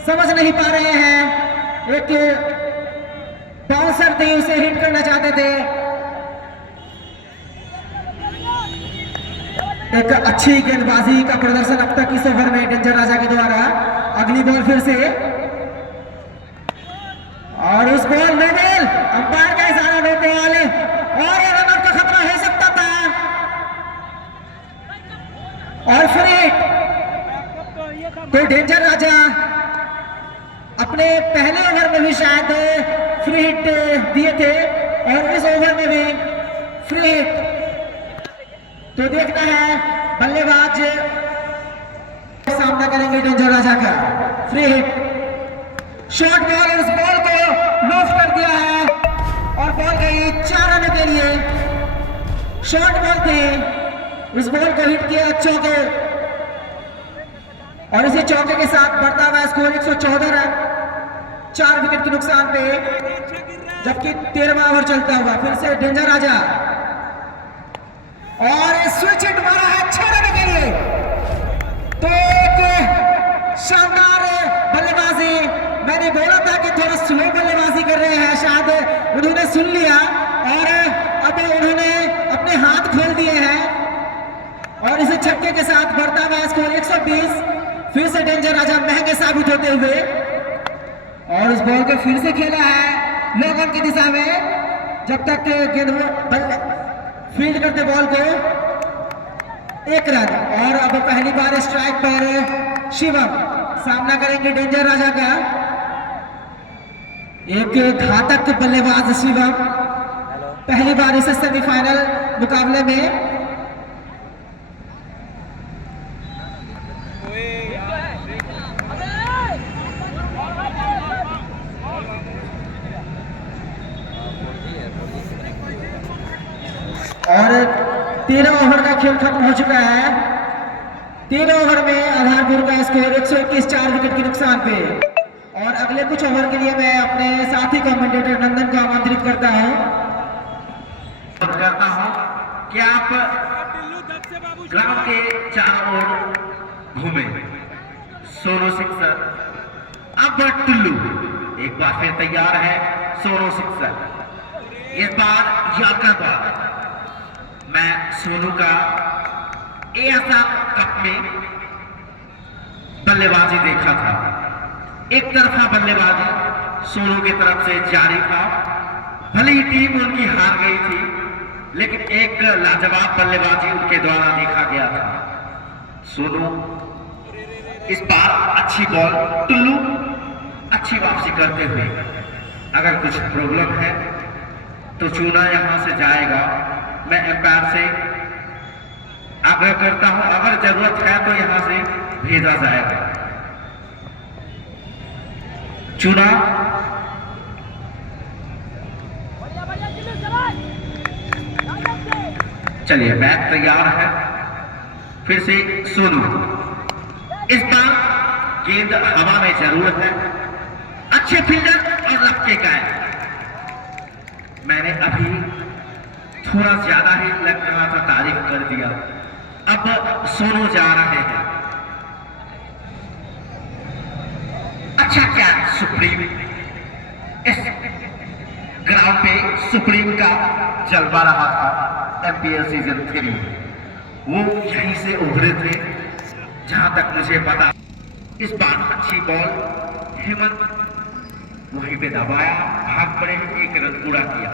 समझ नहीं पा रहे हैं। एक बाउंसर थी, उसे हिट करना चाहते थे। एक अच्छी गेंदबाजी का प्रदर्शन अब तक इस ओवर में डेंजर राजा के द्वारा। अगली बॉल फिर से और उस बॉल नो बॉल, अंपायर का इशारा नो बॉल और रन आउट का खतरा हो सकता था। और फिर तो डेंजर राजा अपने पहले ओवर में भी शायद फ्री हिट दिए थे और इस ओवर में भी फ्री हिट। तो देखना है बल्लेबाज सामना करेंगे डेंजर राजा का। फ्री हिट, शॉर्ट बॉल और उस बॉल को लॉफ्ट कर दिया है और बॉल गई 4 रन के लिए। शॉर्ट बॉल थी, उस बॉल को हिट किया चौके और इसी चौके के साथ बढ़ता हुआ स्कोर 114 रन 4 विकेट के नुकसान पे, जबकि 13वां ओवर चलता हुआ। फिर से डेंजर राजा और स्विच हिट मारा है 6 रन के लिए। तो एक शानदार बल्लेबाजी, मैंने बोला था कि थोड़ा स्लो बल्लेबाजी कर रहे हैं, शायद उन्होंने सुन लिया और अब उन्होंने अपने हाथ खोल दिए हैं और इसे छक्के के साथ बढ़ता हुआ स्कोर 120। फिर से डेंजर राजा महंगे साबित होते हुए और उस बॉल को फिर से खेला है लोगन की दिशा में, जब तक गेंद फील्ड करते बॉल को 1 रन। और अब पहली बार स्ट्राइक पर शिवम सामना करेंगे डेंजर राजा का। एक घातक बल्लेबाज शिवम, पहली बार इस सेमीफाइनल मुकाबले में। और 13 ओवर का खेल खत्म हो चुका है। 13 ओवर में आधारपुर का स्कोर 121, 4 विकेट के नुकसान पे। और अगले कुछ ओवर के लिए मैं अपने साथी कमेंटेटर नंदन को आमंत्रित करता हूं कि आप ग्राउंड के चारों ओर घूमे। सोनू सिक्सर, अब टुल्लू एक बार फिर तैयार है। सोनू सिक्सर इस बार यार्कर बार मैं सोनू का एएसएफ कप में बल्लेबाजी देखा था। एक तरफा बल्लेबाजी सोनू की तरफ से जारी था। भले ही टीम उनकी हार गई थी, लेकिन एक लाजवाब बल्लेबाजी उनके द्वारा देखा गया था। सोनू इस बार अच्छी बॉल, टुल्लू अच्छी वापसी करते हुए। अगर कुछ प्रॉब्लम है तो चूना यहां से जाएगा। मैं एम्पायर से आग्रह करता हूं, अगर जरूरत है तो यहां से भेजा जाएगा। चूना चलिए, बैट तैयार है। फिर से सोनू, इस बार गेंद हवा में जरूरत है। अच्छे फील्डर और लपके का है। मैंने अभी थोड़ा ज्यादा ही लग रहा था, तारीफ कर दिया। अब सोनू जा रहे हैं। अच्छा क्या सुप्रीम, इस ग्राउंड पे सुप्रीम का जलवा रहा था। एमपीएल सीजन 3 वो यहीं से उभरे थे जहां तक मुझे पता। इस बार अच्छी बॉल, हेमंत वहीं पे दबाया, भाग पड़े, एक रन पूरा किया।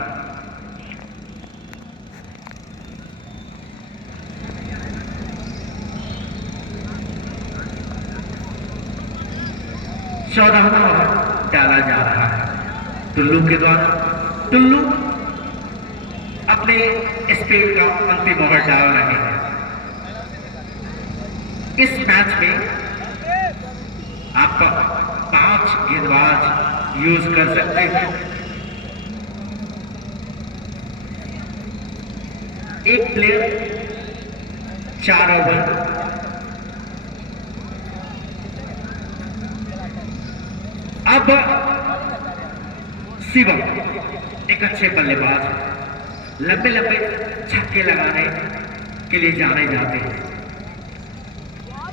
चौदहवां ओवर डाला जा रहा है टुल्लू के द्वारा। टुल्लू अपने स्पेल का अंतिम ओवर डाल रहे हैं। इस मैच में आप 5 गेंदबाज यूज कर सकते हैं। एक प्लेयर 4 ओवर। अब शिवम एक अच्छे बल्लेबाज, लंबे लंबे छक्के लगाने के लिए जाने जाते हैं।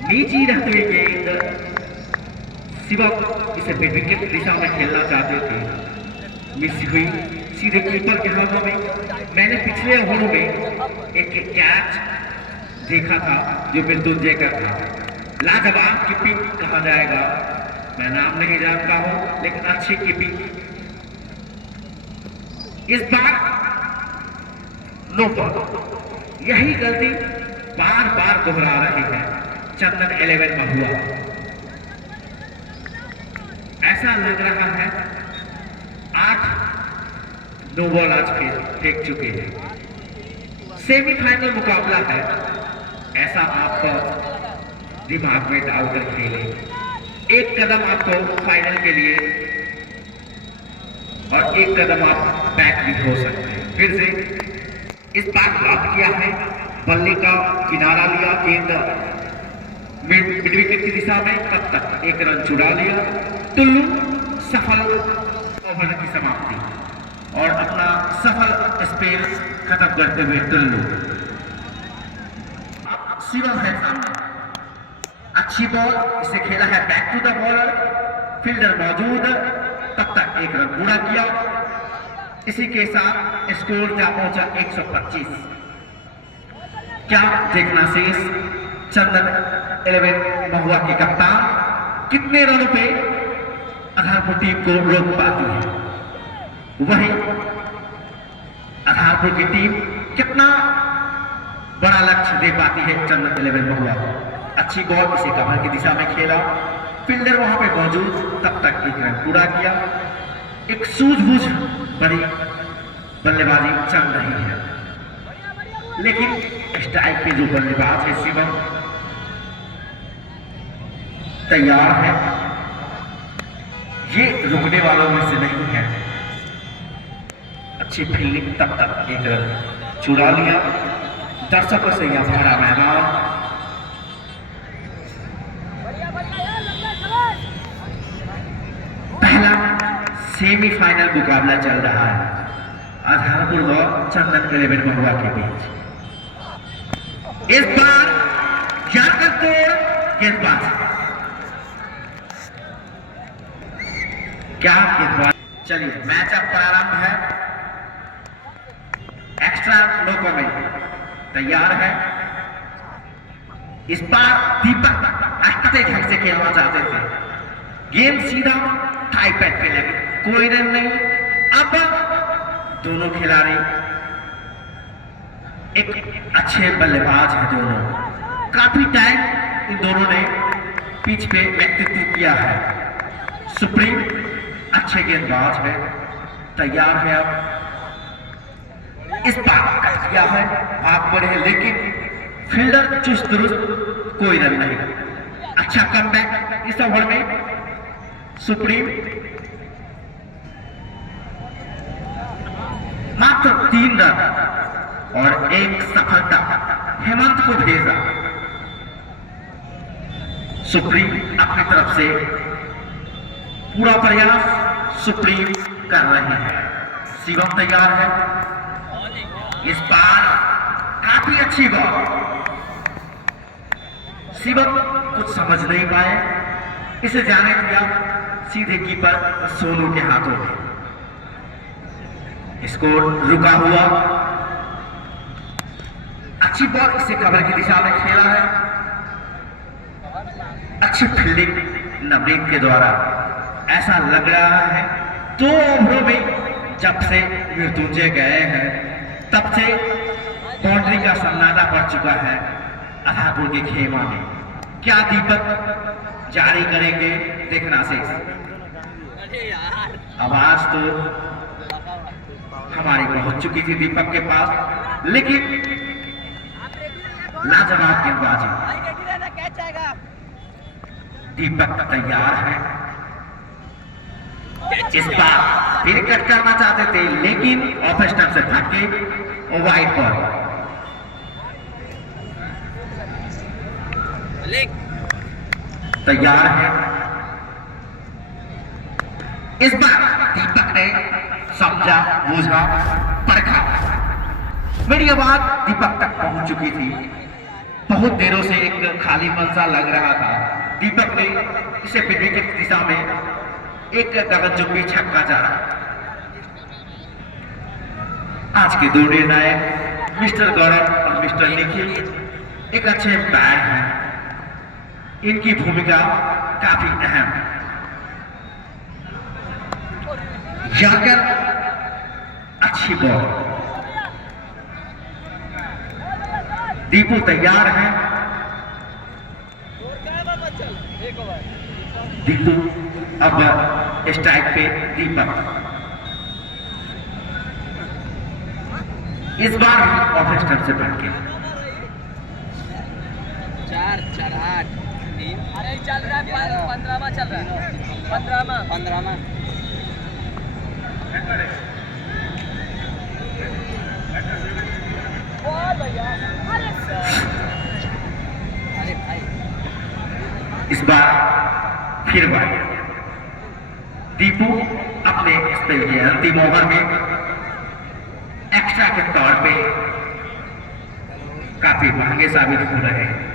नीची रहती हुई गेंद, शिवम इसे विकेट की दिशा में खेलना चाहते थे, मिस हुई सीधे कीपर के हाथों में। मैंने पिछले ओवरों में एक कैच देखा था जो मृत्युंजय का था। लाजवाब कीपिंग कहा जाएगा, मैं नाम नहीं जानता हूं, लेकिन अच्छी कीपिंग। इस बार नो बॉल। यही गलती बार बार दोहरा रही है चंदन 11 महुआ। ऐसा लग रहा है 8 नो बॉल आज फेंक चुके हैं। सेमीफाइनल मुकाबला है, ऐसा आपको दिमाग में डालकर खेले। एक कदम आपको फाइनल के लिए और एक कदम आप बैक भी हो सकते हैं। फिर से इस बार लॉक किया है, बल्ले का किनारा लिया, गेंद मिड विकेट की दिशा में, तब तक एक रन चुरा लिया। टुल्लू सफल ओवर की समाप्ति और अपना सफल स्पेल खत्म करते हुए टुल्लू। अब शिवम है सामने, अच्छी बॉल, इसे खेला है back to the bowler, fielder मौजूद, तब तक एक रन पूरा किया। इसी के साथ स्कोर जा पहुंचा 125। क्या देखना शेष, चंदन 11 महुआ के कप्तान कितने रनों पे आधारपुर टीम को रोक पाती है, वही आधारपुर की टीम कितना बड़ा लक्ष्य दे पाती है चंदन 11 महुआ को। अच्छी बॉल, इसे कमर की दिशा में खेला, फील्डर वहां पे मौजूद, तब तक एक रन पूरा किया। एक सूझबूझ बड़ी बल्लेबाजी चल रही है, लेकिन स्ट्राइक पे जो बल्लेबाज है शिवम तैयार है, ये रुकने वालों में से नहीं है। अच्छी फील्डिंग, तब तक एक रन छुड़ा लिया। दर्शकों से यह भरा मैदान। पहला सेमीफाइनल मुकाबला चल रहा है आधारपुर व चंदन 11 महुआ के बीच। इस बार जाकर तोड़ गेंदबाज, क्या गेंदबाज। चलिए मैच अब प्रारंभ है। एक्स्ट्रा नो कमेंट तैयार है। इस बार दीपक अच्छे ढंग से खेलना चाहते थे। गेंद सीधा टाई पैड पे लगी, कोई रन नहीं। अब दोनों खिलाड़ी एक अच्छे बल्लेबाज हैं दोनों। काफी टाइम इन दोनों ने पिच पे व्यक्तित्व किया है। सुप्रीम अच्छे गेंदबाज है, तैयार है। अब इस बार कट किया है, भाग पड़े हैं, लेकिन फील्डर चुस्त दुरुस्त, कोई रन नहीं। अच्छा कमबैक इस ओवर में। सुप्रीम मात्र 3 रन और एक सफलता हेमंत को भेजा। सुप्रीम अपनी तरफ से पूरा प्रयास सुप्रीम कर रहे हैं। शिवम तैयार है। इस बार काफी अच्छी बॉल। शिवम कुछ समझ नहीं पाए, इसे जाने दिया सीधे कीपर सोनू के हाथों में। स्कोर रुका हुआ। अच्छी बॉल इसे कवर की दिशा में खेला है। अच्छी फील्डिंग नवनीत के द्वारा। ऐसा लग रहा है 2 ओवरों में जब से मृत्युंजय गए हैं तब से बाउंड्री का सन्नाटा पड़ चुका है आधारपुर के खेमा में। क्या दीपक जारी करेंगे देखना से। आवाज तो हमारी पहुंच चुकी थी दीपक के पास, लेकिन लाजवाब गेंदबाजी। दीपक तैयार है। इस बार फिर कट करना चाहते थे, लेकिन ऑफ स्टंप से भाग के वाइड बॉल। तैयार है। इस बार दीपक ने समझा, बूझा, परखा। मेरी आवाज दीपक तक पहुंच चुकी थी। बहुत देरों से एक खाली मनसा लग रहा था। दीपक ने इसे विकेट की दिशा में एक गगनचुंबी छक्का जड़ा। आज के 2 निर्णायक मिस्टर गौरव और मिस्टर निखिल एक अच्छे बैट हैं। इनकी भूमिका काफी अहम है। जाकर अच्छी बॉल। दीपू तैयार है। दीपू अब स्ट्राइक पे दीपक। इस बार ऑफ स्टंप से बढ़ के 4-4-8 अरे चल रहा है 15वां चल रहा है 15वां अरे भाई इस बार फिर बार दीपू अपने स्पेल के अंतिम ओवर में एक्स्ट्रा के तौर पे काफी महंगे साबित हो रहे हैं।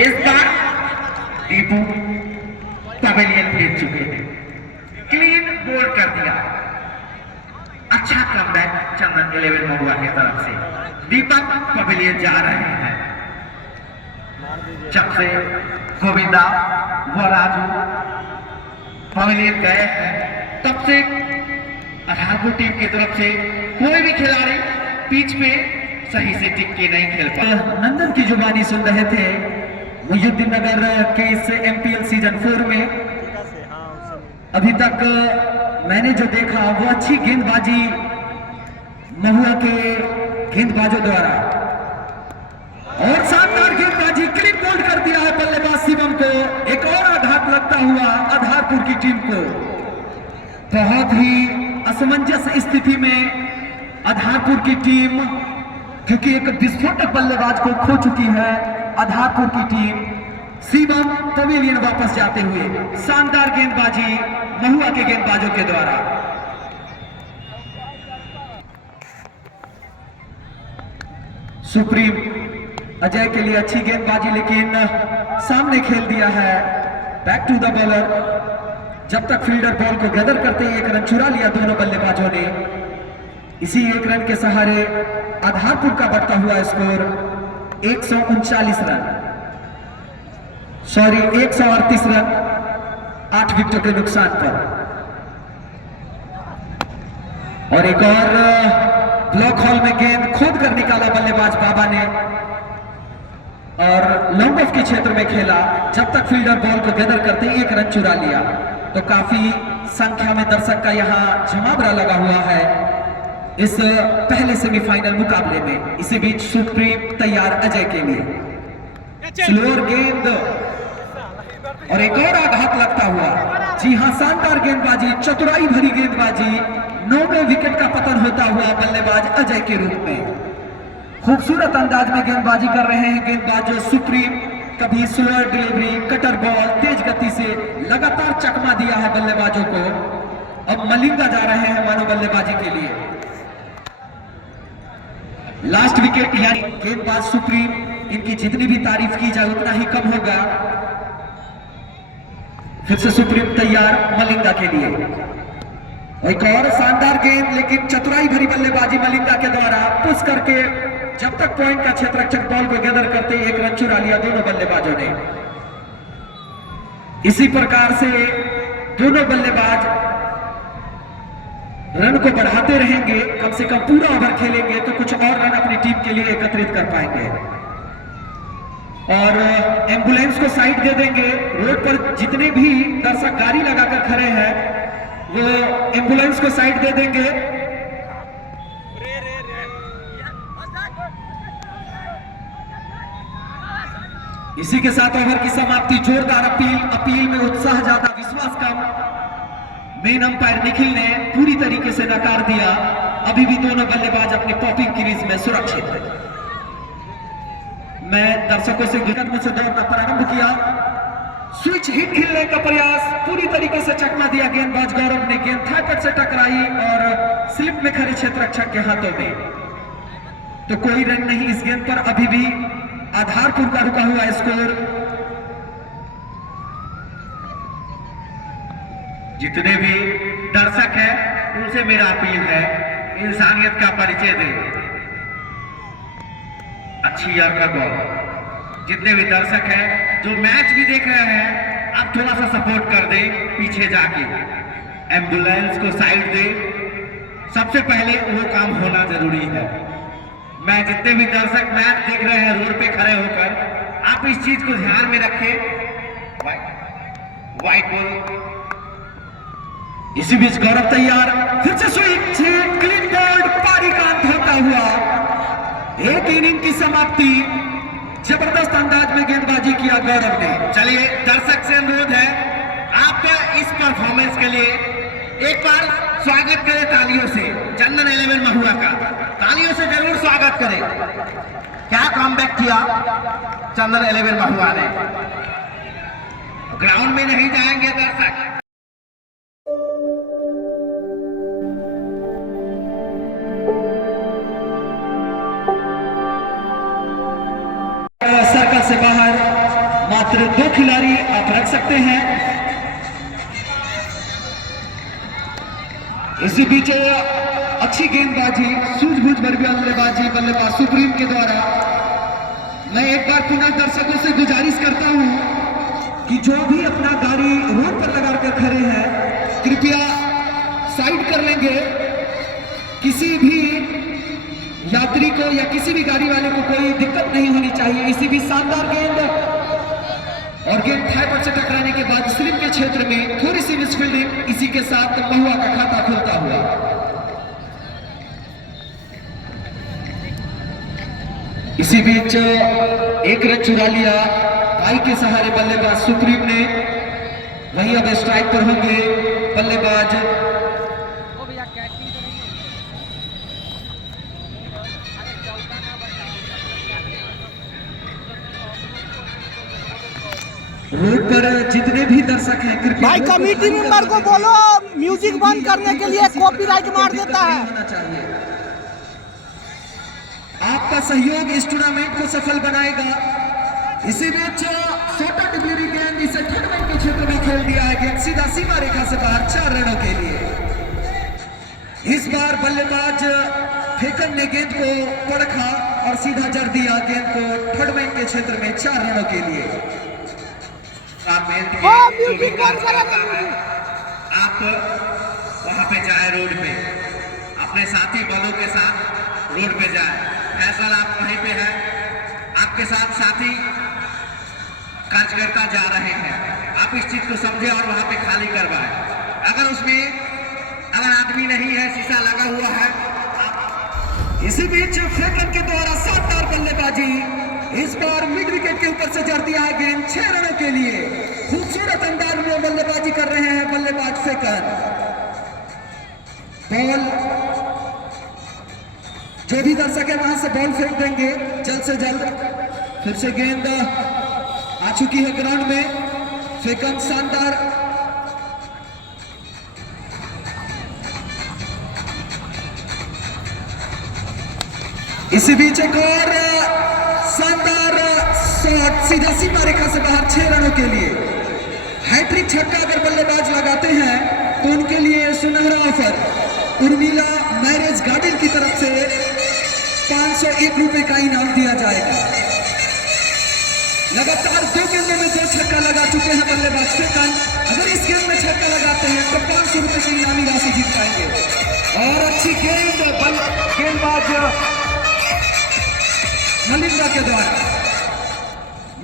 इस बार दीपू पवेलियन भेज चुके हैं। क्लीन बोल्ड कर दिया। अच्छा कमबैक चंदन 11 महुआ की तरफ से। दीपक पवेलियन जा रहे हैं। जब से गोविंदा व राजू पवेलियन गए हैं तब से आधारपुर टीम की तरफ से कोई भी खिलाड़ी पिच पे सही से टिक के नहीं खेल पाया। नंदन की जुबानी सुन रहे थे मुहिउद्दीन नगर के इस MPL सीजन 4 में। अभी तक मैंने जो देखा वो अच्छी गेंदबाजी महुआ के गेंदबाजों द्वारा, और शानदार गेंदबाजी क्लीन बोल्ड कर दिया है बल्लेबाज शिवम को। एक और आघात लगता हुआ आधारपुर की टीम को। बहुत ही असमंजस स्थिति में आधारपुर की टीम, क्योंकि एक विस्फोटक बल्लेबाज को खो चुकी है आधारपुर की टीम। शिवम पवेलियन वापस जाते हुए शानदार गेंदबाजी महुआ के गेंदबाजों के द्वारा। सुप्रीम अजय के लिए अच्छी गेंदबाजी, लेकिन सामने खेल दिया है। Back to the bowler. जब तक फील्डर बॉल को गैदर करते ही एक रन चुरा लिया दोनों बल्लेबाजों ने। इसी एक रन के सहारे आधारपुर का बढ़ता हुआ स्कोर 139 रन, सॉरी 138 रन 8 विकेटों के नुकसान पर। और एक और ब्लॉक हॉल में गेंद खोद कर निकाला बल्लेबाज बाबा ने और लॉन्ग ऑफ के क्षेत्र में खेला। जब तक फील्डर बॉल को गैदर करते ही एक रन चुरा लिया। तो काफी संख्या में दर्शक का यहाँ जमावड़ा लगा हुआ है इस पहले सेमीफाइनल मुकाबले में। इसी बीच सुप्रीम तैयार अजय के लिए। स्लोअर गेंद और एक और आघात लगता हुआ। जी हां, शानदार गेंदबाजी, चतुराई भरी गेंदबाजी। 9वें विकेट का पतन होता हुआ बल्लेबाज अजय के रूप में खूबसूरत अंदाज में गेंदबाजी कर रहे हैं गेंदबाज सुप्रीम। कभी स्लोअर डिलीवरी, कटर बॉल, तेज गति से लगातार चकमा दिया है बल्लेबाजों को। अब मलिंगा जा रहे हैं मानो बल्लेबाजी के लिए। लास्ट विकेट यानी गेंदबाज सुप्रीम, इनकी जितनी भी तारीफ की जाए उतना ही कम होगा। फिर से सुप्रीम तैयार मलिंगा के लिए। एक और शानदार गेंद, लेकिन चतुराई भरी बल्लेबाजी मलिंगा के द्वारा पुश करके जब तक पॉइंट का क्षेत्ररक्षक बॉल को गैदर करते ही एक रन चुरा लिया दोनों बल्लेबाजों ने। इसी प्रकार से दोनों बल्लेबाज रन को बढ़ाते रहेंगे। कम से कम पूरा ओवर खेलेंगे तो कुछ और रन अपनी टीम के लिए एकत्रित कर पाएंगे। और एम्बुलेंस को साइड दे देंगे। रोड पर जितने भी दर्शक गाड़ी लगाकर खड़े हैं वो एम्बुलेंस को साइड दे देंगे। इसी के साथ ओवर की समाप्ति। जोरदार अपील में उत्साह ज्यादा, विश्वास कम। मेन अंपायर निखिल ने पूरी तरीके से नकार दिया। अभी भी दोनों बल्लेबाज अपनी पॉपिंग क्रीज में सुरक्षित हैं। मैं दर्शकों से कदमों से दौड़ना प्रारंभ किया। स्विच हिट खेलने का प्रयास, पूरी तरीके से चकमा दिया गेंदबाज गौरव ने। गेंद थाईपट से टकराई और स्लिप में खड़े क्षेत्ररक्षक के हाथों में। तो कोई रन नहीं इस गेंद पर। अभी भी आधारपुर का रुका हुआ स्कोर। जितने भी दर्शक हैं उनसे मेरा अपील है, इंसानियत का परिचय दे। अच्छी यार बॉल। जितने भी दर्शक हैं जो मैच भी देख रहे हैं, आप थोड़ा सा सपोर्ट कर दे पीछे जाके। एम्बुलेंस को साइड दे। सबसे पहले वो काम होना जरूरी है। मैं जितने भी दर्शक मैच देख रहे हैं रोड पे खड़े होकर, आप इस चीज को ध्यान में रखें। White ball. इसी बीच गौरव तैयार। फिर से स्विच, क्लीन बोल्ड, पारी का अंत होता हुआ। एक इनिंग की समाप्ति। जबरदस्त अंदाज में गेंदबाजी किया गौरव ने। चलिए, दर्शक से अनुरोध है आपका इस परफॉर्मेंस के लिए एक बार स्वागत करें तालियों से। चंदन 11 महुआ का तालियों से जरूर स्वागत करें। क्या कमबैक किया चंदन 11 महुआ ने। ग्राउंड में नहीं जाएंगे दर्शक। सर्कल से बाहर मात्र 2 खिलाड़ी आप रख सकते हैं। इसी बीच अच्छी गेंदबाजी, सूझबूझ भरी बल्लेबाज सुप्रीम के द्वारा। मैं एक बार पुनः दर्शकों से गुजारिश करता हूं कि जो भी अपना गाड़ी रोड पर लगाकर खड़े हैं कृपया साइड कर लेंगे। किसी भी यात्री को या किसी भी गाड़ी वाले को कोई दिक्कत नहीं होनी चाहिए। इसी भी शानदार गेंद और गेंद थाईपट से टकराने के बाद स्लिप के क्षेत्र में थोड़ी सी मिसफील्डिंग। इसी के साथ महुआ का खाता खुलता हुआ। इसी बीच एक रन चुरा लिया भाई के सहारे बल्लेबाज सुप्रीम ने। वहीं अब स्ट्राइक पर होंगे बल्लेबाज कोर्ट पर जितने भी दर्शक हैं क्रिकेट भाई कमेटी मेंबर को बोलो म्यूजिक बंद करने के लिए, कॉपीराइट मार देता है। होना चाहिए। आपका सहयोग इस टूर्नामेंट को सफल बनाएगा। इसी बीच छोटा डिलीवरी गेंद इसे टूर्नामेंट के क्षेत्र में खेल दिया है। गेंद सीधा सीमा रेखा से बाहर 4 रनों के लिए। इस बार बल्लेबाज फेकन ने गेंद को पड़खा और सीधा जड़ दिया गेंद को टूर्नामेंट के क्षेत्र में 4 रनों के लिए। म्यूजिक बंद करो। आप वहां पे जाए, रोड पे अपने साथी बलों के साथ रोड पे जाए। फैसल आप वहीं पे है, आपके साथ साथी कार्यकर्ता जा रहे हैं। आप इस चीज को समझे और वहां पे खाली करवाए। अगर उसमें आदमी नहीं है, शीशा लगा हुआ है। इसी बीच फेकन के द्वारा शानदार बल्लेबाजी। इस बार मिड विकेट के ऊपर से जड़ दिया है गेंद 6 रनों के लिए। खूबसूरत अंदाज में बल्लेबाजी कर रहे हैं बल्लेबाज फेकन। बॉल जो भी दर्शक है वहां से बॉल फेंक देंगे जल्द से जल्द। फिर से गेंद आ चुकी है ग्राउंड में। फेकन शानदार इसी बीच एक और शानदार शॉट सीधा सीमा रेखा से बाहर 6 रनों के लिए। हैट्रिक छक्का अगर बल्लेबाज लगाते हैं तो उनके लिए सुनहरा ऑफर उर्मिला मैरिज गार्डन की तरफ से 501 रुपए का इनाम दिया जाएगा। लगातार 2 गेंदों में 2 छक्का लगा चुके हैं बल्लेबाज फेकन। अगर इस गेंद में छक्का लगाते हैं तो 500 रुपए की इनामी राशि जीत पाएंगे। और अच्छी गेंदबाज मलिंगा के द्वारा।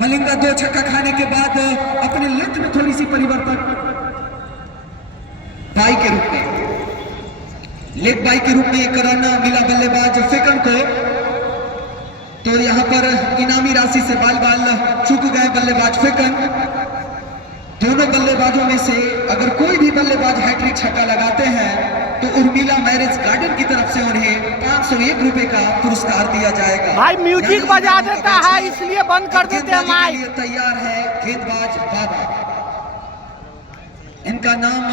मलिंगा 2 छक्का खाने के बाद अपने लेंथ में थोड़ी सी परिवर्तन बाई के रूप में, लेग बाई के रूप में एक रन मिला बल्लेबाज फेकन को। तो यहां पर इनामी राशि से बाल बाल चूक गए बल्लेबाज फेकन। दोनों बल्लेबाजों में से अगर कोई भी बल्लेबाज हैट्रिक छक्का लगाते हैं तो उर्मिला मैरिज गार्डन की तरफ से उन्हें 501 रुपए का पुरस्कार दिया जाएगा। भाई म्यूजिक बजा देता है इसलिए बंद कर देते हैं माइक। तैयार है गेंदबाज बाबा। इनका नाम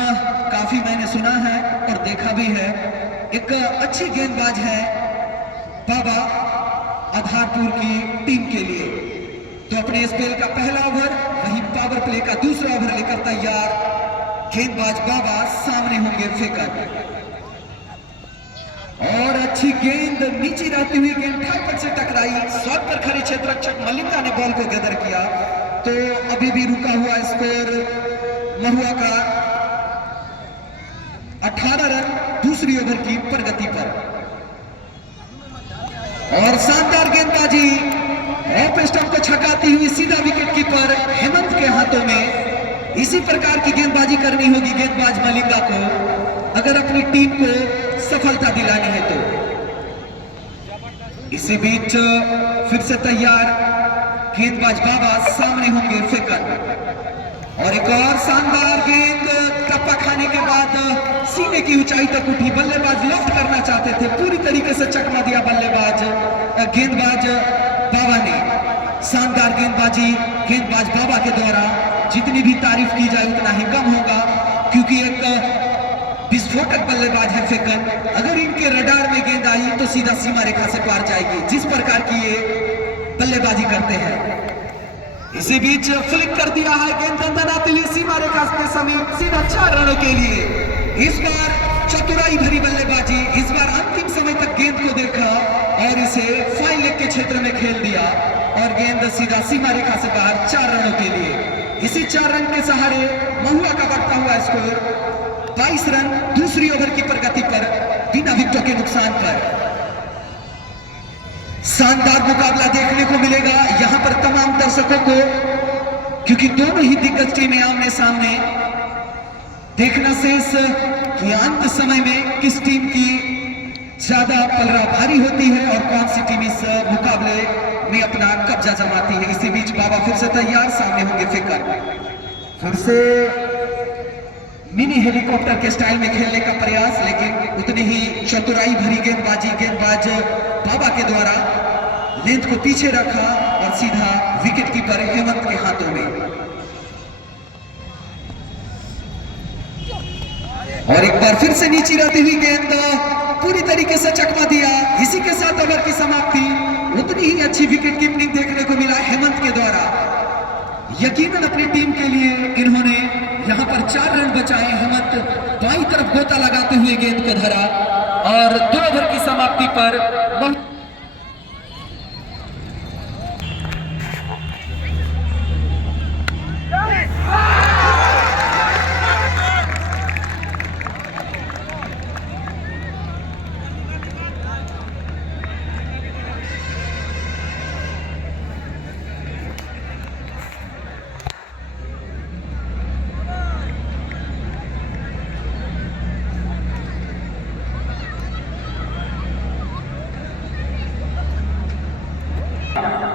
काफी मैंने सुना है और देखा भी है। एक अच्छी गेंदबाज है बाबा आधारपुर की टीम के लिए। तो अपने स्पेल का पहला ओवर, वहीं पावर प्ले का दूसरा ओवर लेकर तैयार गेंदबाज बाबा। सामने होंगे फेकन। और अच्छी गेंद नीचे रहती हुई गेंद ठाकर से टकराई। शॉट पर खड़े क्षेत्र रक्षक मलिंगा ने बॉल को गदर किया। तो अभी भी रुका हुआ स्कोर महुआ का 18 रन दूसरी ओवर की प्रगति पर। और शानदार गेंदबाजी ऑफ स्टंप को छकाती हुई सीधा विकेट कीपर हेमंत के हाथों में। इसी प्रकार की गेंदबाजी करनी होगी गेंदबाज मलिंगा को अगर अपनी टीम को सफलता दिलानी है तो। इसी बीच फिर से तैयार गेंदबाज बाबा। सामने होंगे फेकन। और एक और शानदार गेंद टप्पा खाने के बाद सीने की ऊंचाई तक उठी। बल्लेबाज लेफ्ट करना चाहते थे, पूरी तरीके से चकमा दिया गेंदबाज बाबा ने। शानदार गेंदबाजी गेंदबाज बाबा के द्वारा। जितनी भी तारीफ की जाए उतना ही कम होगा क्योंकि एक विस्फोटक बल्लेबाज है फेकन। अगर इनके रडार में गेंद आई तो सीधा सीमा रेखा से पार जाएगी, जिस प्रकार की ये बल्लेबाजी करते हैं। इसी बीच फ्लिक कर दिया है गेंद अंदर आते हुए सीमा रेखा के समीप सीधा 4 रनों के लिए। इस बार चतुराई भरी बल्लेबाजी। इस बार अंतिम समय तक गेंद को देखा और इसे फाइन लेग के क्षेत्र में खेल दिया और गेंद सीधा सीमा रेखा से बाहर 4 रनों के लिए। इसी 4 रन के सहारे महुआ का बढ़ता हुआ स्कोर 22 रन दूसरी ओवर की प्रगति पर बिना विकेट के नुकसान पर। शानदार मुकाबला देखने को मिलेगा यहां पर तमाम दर्शकों को क्योंकि दोनों ही दिग्गज टीमें आमने सामने। देखना शेष कि अंत समय में किस टीम की ज्यादा पलड़ा भारी होती है और कौन सी टीम इस मुकाबले में अपना कब्जा जमाती है। इसी बीच बाबा फिर से तैयार। सामने होंगे फेकन। फिर से मिनी हेलीकॉप्टर के स्टाइल में खेलने का प्रयास, लेकिन उतनी ही चतुराई भरी गेंदबाजी गेंदबाज बाबा के द्वारा लेंथ को पीछे रखा और सीधा विकेट कीपर हेमंत के हाथों में। और एक बार फिर से नीचे रहती हुई गेंद पूरी तरीके से चकमा दिया। इसी के साथ ओवर की समाप्ति। उतनी ही अच्छी विकेट कीपिंग देखने को मिला हेमंत के द्वारा। यकीनन अपनी टीम के लिए इन्होंने यहां पर 4 रन बचाए। हेमंत बाईं तरफ गोता लगाते हुए गेंद को धरा और 2 ओवर की समाप्ति पर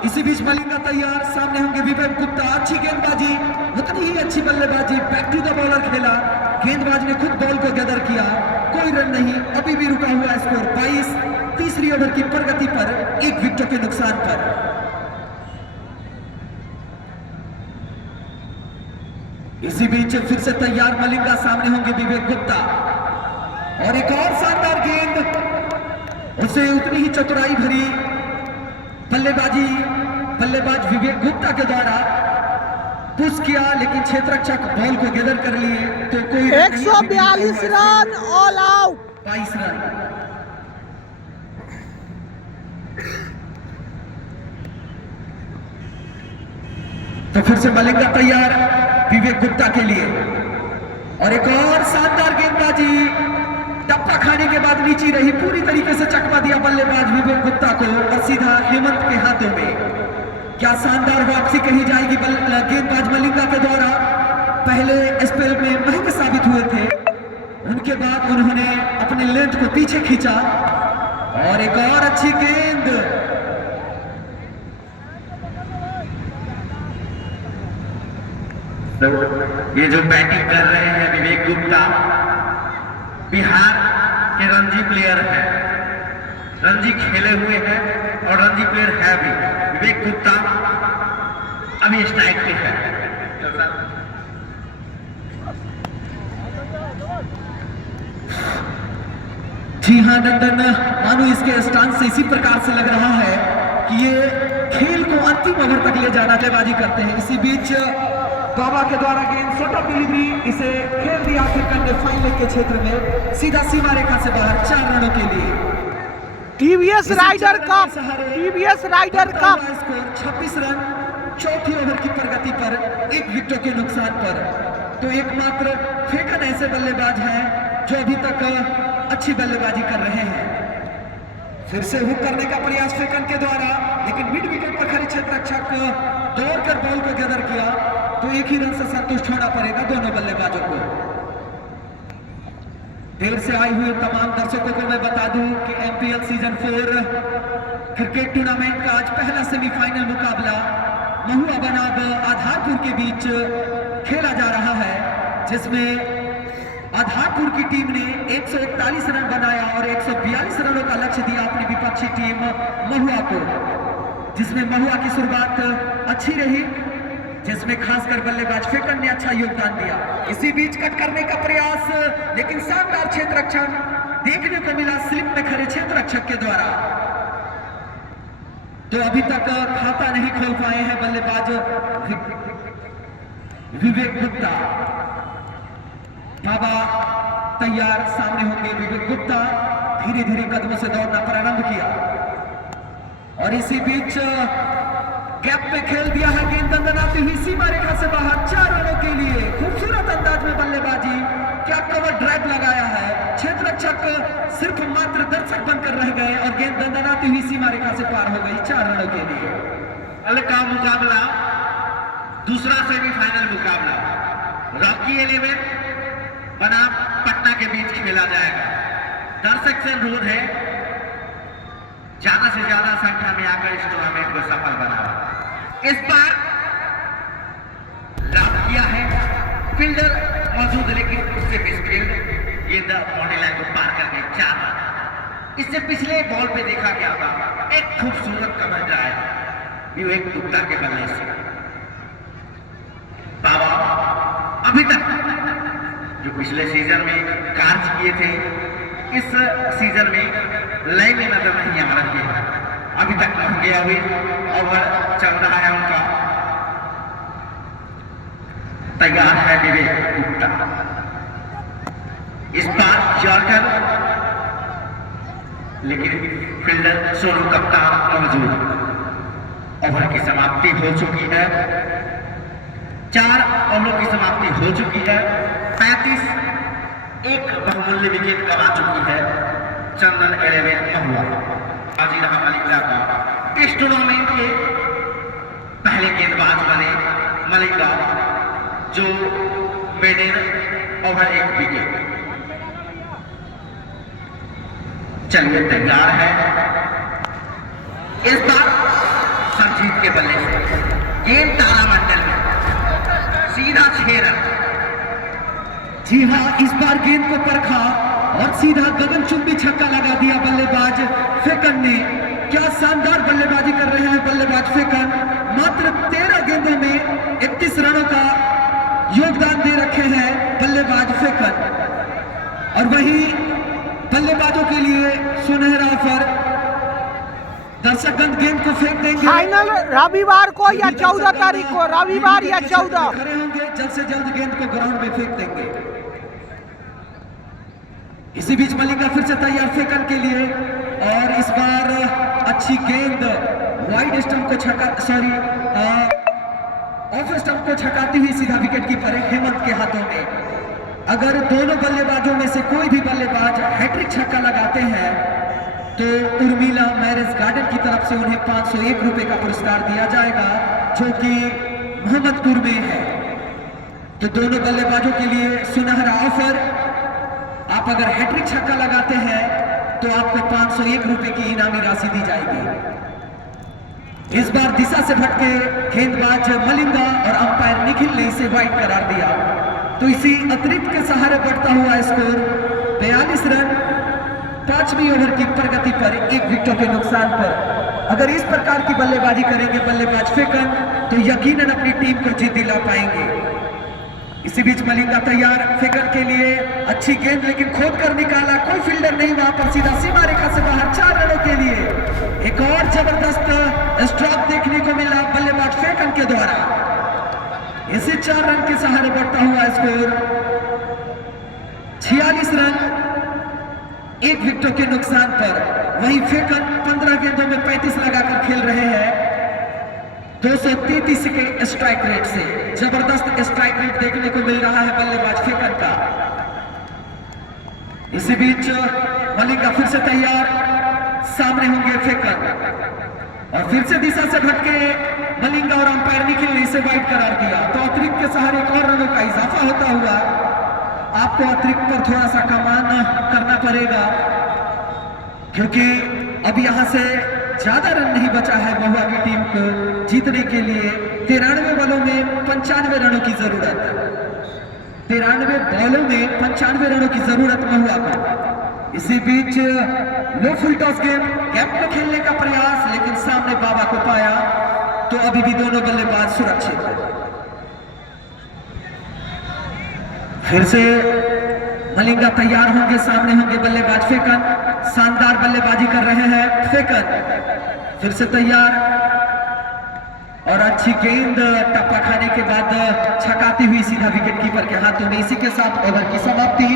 इसी बीच मलिंगा तैयार, सामने होंगे विवेक गुप्ता। अच्छी गेंदबाजी, उतनी ही अच्छी बल्लेबाजी, बैक टू द बॉलर खेला। गेंदबाज ने खुद बॉल को गदर किया, कोई रन नहीं, अभी भी रुका हुआ स्कोर 22। तीसरी ओवर की प्रगति पर 1 विकेट के नुकसान पर। इसी बीच फिर से तैयार मलिंगा, सामने होंगे विवेक गुप्ता और एक और शानदार गेंद, उसे उतनी ही चतुराई भरी बल्लेबाज विवेक गुप्ता के द्वारा पुश किया, लेकिन क्षेत्ररक्षक बॉल को गैदर कर लिए तो कोई 142 रन ऑल आउट। 22 रन। तो फिर से मलिंगा तैयार विवेक गुप्ता के लिए और एक और शानदार गेंदबाजी, टप्पा खाने के बाद नीचे रही, पूरी तरीके से चकमा दिया बल्लेबाज विवेक गुप्ता को और सीधा हेमंत के हाथों में। क्या शानदार वापसी कही जाएगी गेंदबाज मलिंगा के द्वारा। पहले स्पेल में महंगे साबित हुए थे, उनके बाद उन्होंने अपने लेंथ को पीछे खींचा और एक और अच्छी गेंद। ये जो बैटिंग कर रहे हैं विवेक गुप्ता, बिहार के रणजी प्लेयर हैं, रणजी खेले हुए हैं और रणजी प्लेयर है भी। विवेक गुप्ता अभी स्ट्राइक पे है। जी हाँ नंदन, मानो इसके स्टांस से इसी प्रकार से लग रहा है कि ये खेल को अंतिम ओवर तक ले जाना बल्लेबाजी करते हैं। इसी बीच बाबा के द्वारा गेंद शॉर्ट ऑफ डिलीवरी, इसे खेल दिया आखिरकार ने फाइनल के क्षेत्र में, सीधा सीमा रेखा से बाहर 4 रनों के लिए। TVS rider cup, TVS rider cup score 26 run, चौथी ओवर की प्रगति पर 1 विकेट के नुकसान पर। तो एकमात्र फेकन ऐसे बल्लेबाज हैं जो अभी तक अच्छी बल्लेबाजी कर रहे हैं। फिर से हुक करने का प्रयास फेकन के द्वारा, लेकिन मिड विकेट पर खड़े क्षेत्ररक्षक दौड़कर बॉल को गैदर किया तो 1 ही रन से संतुष्ट होना पड़ेगा दोनों बल्लेबाजों को। देर से आए हुए तमाम दर्शकों को मैं बता दूं कि एमपीएल सीजन 4 क्रिकेट टूर्नामेंट का आज पहला सेमीफाइनल मुकाबला महुआ बनाम आधारपुर के बीच खेला जा रहा है, जिसमें आधारपुर की टीम ने 141 रन बनाया और 142 रनों का लक्ष्य दिया अपनी विपक्षी टीम महुआ को, जिसमें महुआ की शुरुआत अच्छी रही, जिसमें खासकर बल्लेबाज फेकन ने अच्छा योगदान दिया। इसी बीच कट करने का प्रयास, लेकिन शानदार क्षेत्ररक्षण देखने को मिला स्लिप में खड़े क्षेत्ररक्षक के द्वारा। तो अभी तक खाता नहीं खोल पाए हैं बल्लेबाज विवेक गुप्ता। बाबा तैयार, सामने होंगे विवेक गुप्ता, धीरे धीरे कदमों से दौड़ना प्रारंभ किया और इसी बीच गैप पे खेल दिया है गेंद, दंदनाती हुई सीमा रेखा से बाहर 4 रनों के लिए। खूबसूरत अंदाज में बल्लेबाजी, क्या कवर ड्राइव लगाया है, क्षेत्ररक्षक सिर्फ मात्र दर्शक बनकर रह गए और गेंद दंदनाती हुई सीमा रेखा से पार हो गई 4 रनों के लिए। कल का मुकाबला दूसरा सेमीफाइनल मुकाबला रॉकी 11 बनाम पटना के बीच खेला जाएगा। दर्शक से अनुरोध है ज्यादा से ज्यादा संख्या में आकर इस टूर्नामेंट को सफल बनाओ। इस बार लाभ किया है, फील्डर मौजूद है लेकिन उससे मिसफील्ड, ये बाउंड्री लाइन को पार कर गए 4 रन। इससे पिछले बॉल पे देखा गया था एक खूबसूरत कवर ड्राइव विवेक गुप्ता के बल्ले से। बाबा अभी तक जो पिछले सीजन में कार्य किए थे, इस सीजन में लाइन में नजर नहीं आ रही है। अभी तक महंगे अभी ओवर चल रहा है उनका। तैयार है विवेक गुप्ता, इस बार यॉर्कर, लेकिन फील्डर सोनू कप्तान मौजूद। ओवर की समाप्ति हो चुकी है, 4 ओवरों की समाप्ति हो चुकी है। 35 एक बहुमूल्य विकेट गंवा चुकी है चंदन 11 महुआ। बाजी रहा मलिंगा का। इस टूर्नामेंट के पहले गेंदबाज बने मलिंगा, जो मेडन ओवर 1 विकेट। चलिए तैयार है, इस बार सरजीत के बल्ले से गेंद तारामंडल में सीधा 6 रन। जी हाँ, इस बार गेंद को परखा और सीधा गगनचुंबी छक्का लगा दिया बल्लेबाज फेकन ने। क्या शानदार बल्लेबाजी कर रहे हैं बल्लेबाज फेकन। मात्र 13 गेंदों में 31 रनों का योगदान दे रखे हैं बल्लेबाज फेकन। और वहीं बल्लेबाजों के लिए सुनहरा ऑफर, दर्शकगण गेंद को फेंक देंगे। फाइनल रविवार को या 14 तारीख को, रविवार या 14 खड़े होंगे, जल्द से जल्द गेंद को ग्राउंड में फेंक देंगे। इसी बीच मलिंगा फिर से तैयार फेंकन के लिए, और इस बार अच्छी गेंद वाइड स्टंप को ऑफ स्टंप को छकाती हुई सीधा विकेट कीपर हेमंत के हाथों में। अगर दोनों बल्लेबाजों में से कोई भी बल्लेबाज हैट्रिक छक्का लगाते हैं तो उर्मिला मैरिज गार्डन की तरफ से उन्हें 501 रुपए का पुरस्कार दिया जाएगा, जो कि मोहम्मदपुर में है। तो दोनों बल्लेबाजों के लिए सुनहरा ऑफर, आप अगर हैट्रिक छक्का लगाते हैं तो आपको 501 रुपए की इनामी राशि दी जाएगी। इस बार दिशा से भटके गेंदबाज मलिंगा और अंपायर निखिल ने इसे वाइड करार दिया। तो इसी अतिरिक्त के सहारे बढ़ता हुआ स्कोर 42 रन 5वीं ओवर की प्रगति पर 1 विकेट के नुकसान पर। अगर इस प्रकार की बल्लेबाजी करेंगे बल्लेबाज फेकन तो यकीनन अपनी टीम को जीत दिला पाएंगे। इसी बीच मलिंगा तैयार फेकन के लिए, अच्छी गेंद लेकिन खोद कर निकाला, कोई फील्डर नहीं वहां पर, सीधा सीमा रेखा से बाहर 4 रनों के लिए। एक और जबरदस्त स्ट्रोक देखने को मिला बल्लेबाज फेकन के द्वारा। इसी 4 रन के सहारे बढ़ता हुआ स्कोर 46 रन 1 विकेट के नुकसान पर। वहीं फेकन 15 गेंदों में 35 लगाकर खेल रहे हैं 233 के स्ट्राइक रेट से। जबरदस्त स्ट्राइक रेट देखने को मिल रहा है बल्लेबाज फेकन का। इसी बीच मलिंगा फिर से तैयार, सामने होंगे फेकन, और फिर से दिशा से भटके मलिंगा और अंपायर निखिल ने इसे वाइड करार दिया। तो अतिरिक्त के सहारे 1 और रनों का इजाफा होता हुआ आपको अतिरिक्त पर थोड़ा सा कमान करना पड़ेगा, क्योंकि अब यहां से ज्यादा रन नहीं बचा है महुआ की टीम को जीतने के लिए। 93 बॉलों में 95 रनों की जरूरत, 93 बॉलों में 95 रनों की जरूरत महुआ को। इसी बीच लो फुल टॉस गेम, गैप में खेलने का प्रयास, लेकिन सामने बाबा को पाया। तो अभी भी दोनों बल्लेबाज सुरक्षित हैं। फिर से मलिंगा तैयार होंगे, सामने होंगे बल्लेबाज फेकन। शानदार बल्लेबाजी कर रहे हैं फेकन, फिर से तैयार, और अच्छी गेंद टप्पा खाने के बाद छकाती हुई सीधा विकेट कीपर के हाथों में। इसी के साथ ओवर की समाप्ति,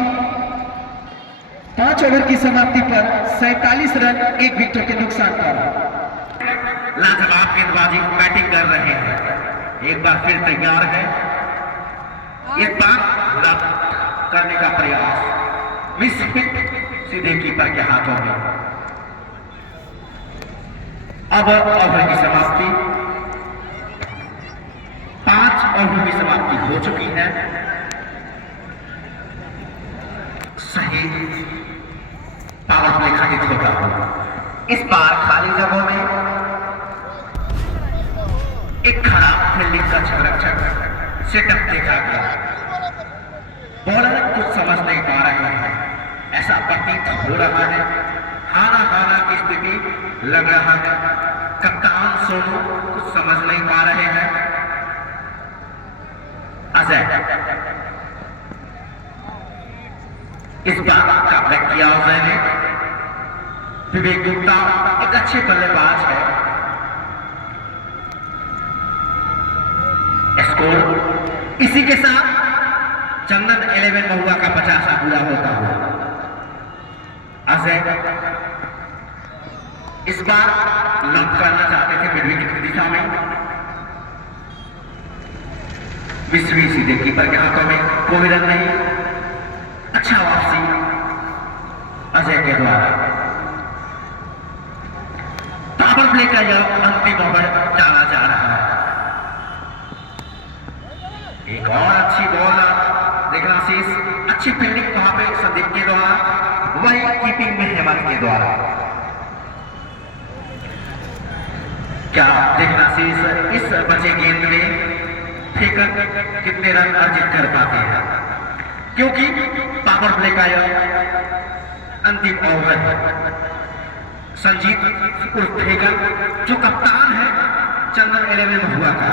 5 ओवर की समाप्ति पर 47 रन 1 विकेट के नुकसान पर। लाजवाब गेंदबाजी बैटिंग कर रहे हैं, एक बार फिर तैयार है, एक बार रन करने का प्रयास, मिस हिट सीधे कीपर के हाथों में। अब ओवर की समाप्ति, 5 ओवर की समाप्ति हो चुकी है। सही पावर प्ले घटित होता है। इस बार खाली जगहों में एक खराब फील्डिंग का संरक्षक सेटअप देखा गया। बॉलर कुछ समझ नहीं पा रहे हैं, ऐसा प्रतीत हो रहा है। हाना हाना की स्थिति लग रहा है। कप्तान सोनू कुछ समझ नहीं पा रहे हैं। अजय इस बार कमबैक किया उसने। विवेक गुप्ता एक अच्छे बल्लेबाज है। स्कोर इसी के साथ चंदन 11 महुआ का 50 पूरा होता हुआ। अजय इस बार लंप करना चाहते थे मिड विकेट की दिशा में। मिसवी सीधे कीपर के हाथों में, कोई रन नहीं। अच्छा वापसी अजय के द्वारा। पावर प्ले का यह अंतिम ओवर डाला जा रहा है। एक और अच्छी बॉल देखना शीश, अच्छी फील्डिंग वहां पे संदीप के द्वारा, वही कीपिंग में हेमंत के द्वारा। क्या देखना शीश इस बचे गेंद में फेंकर कितने रन अर्जित कर पाते हैं, क्योंकि पावर प्ले का यह अंतिम ओवर है। संजीत उर्फ फेगर जो कप्तान है चंदन 11 महुआ का,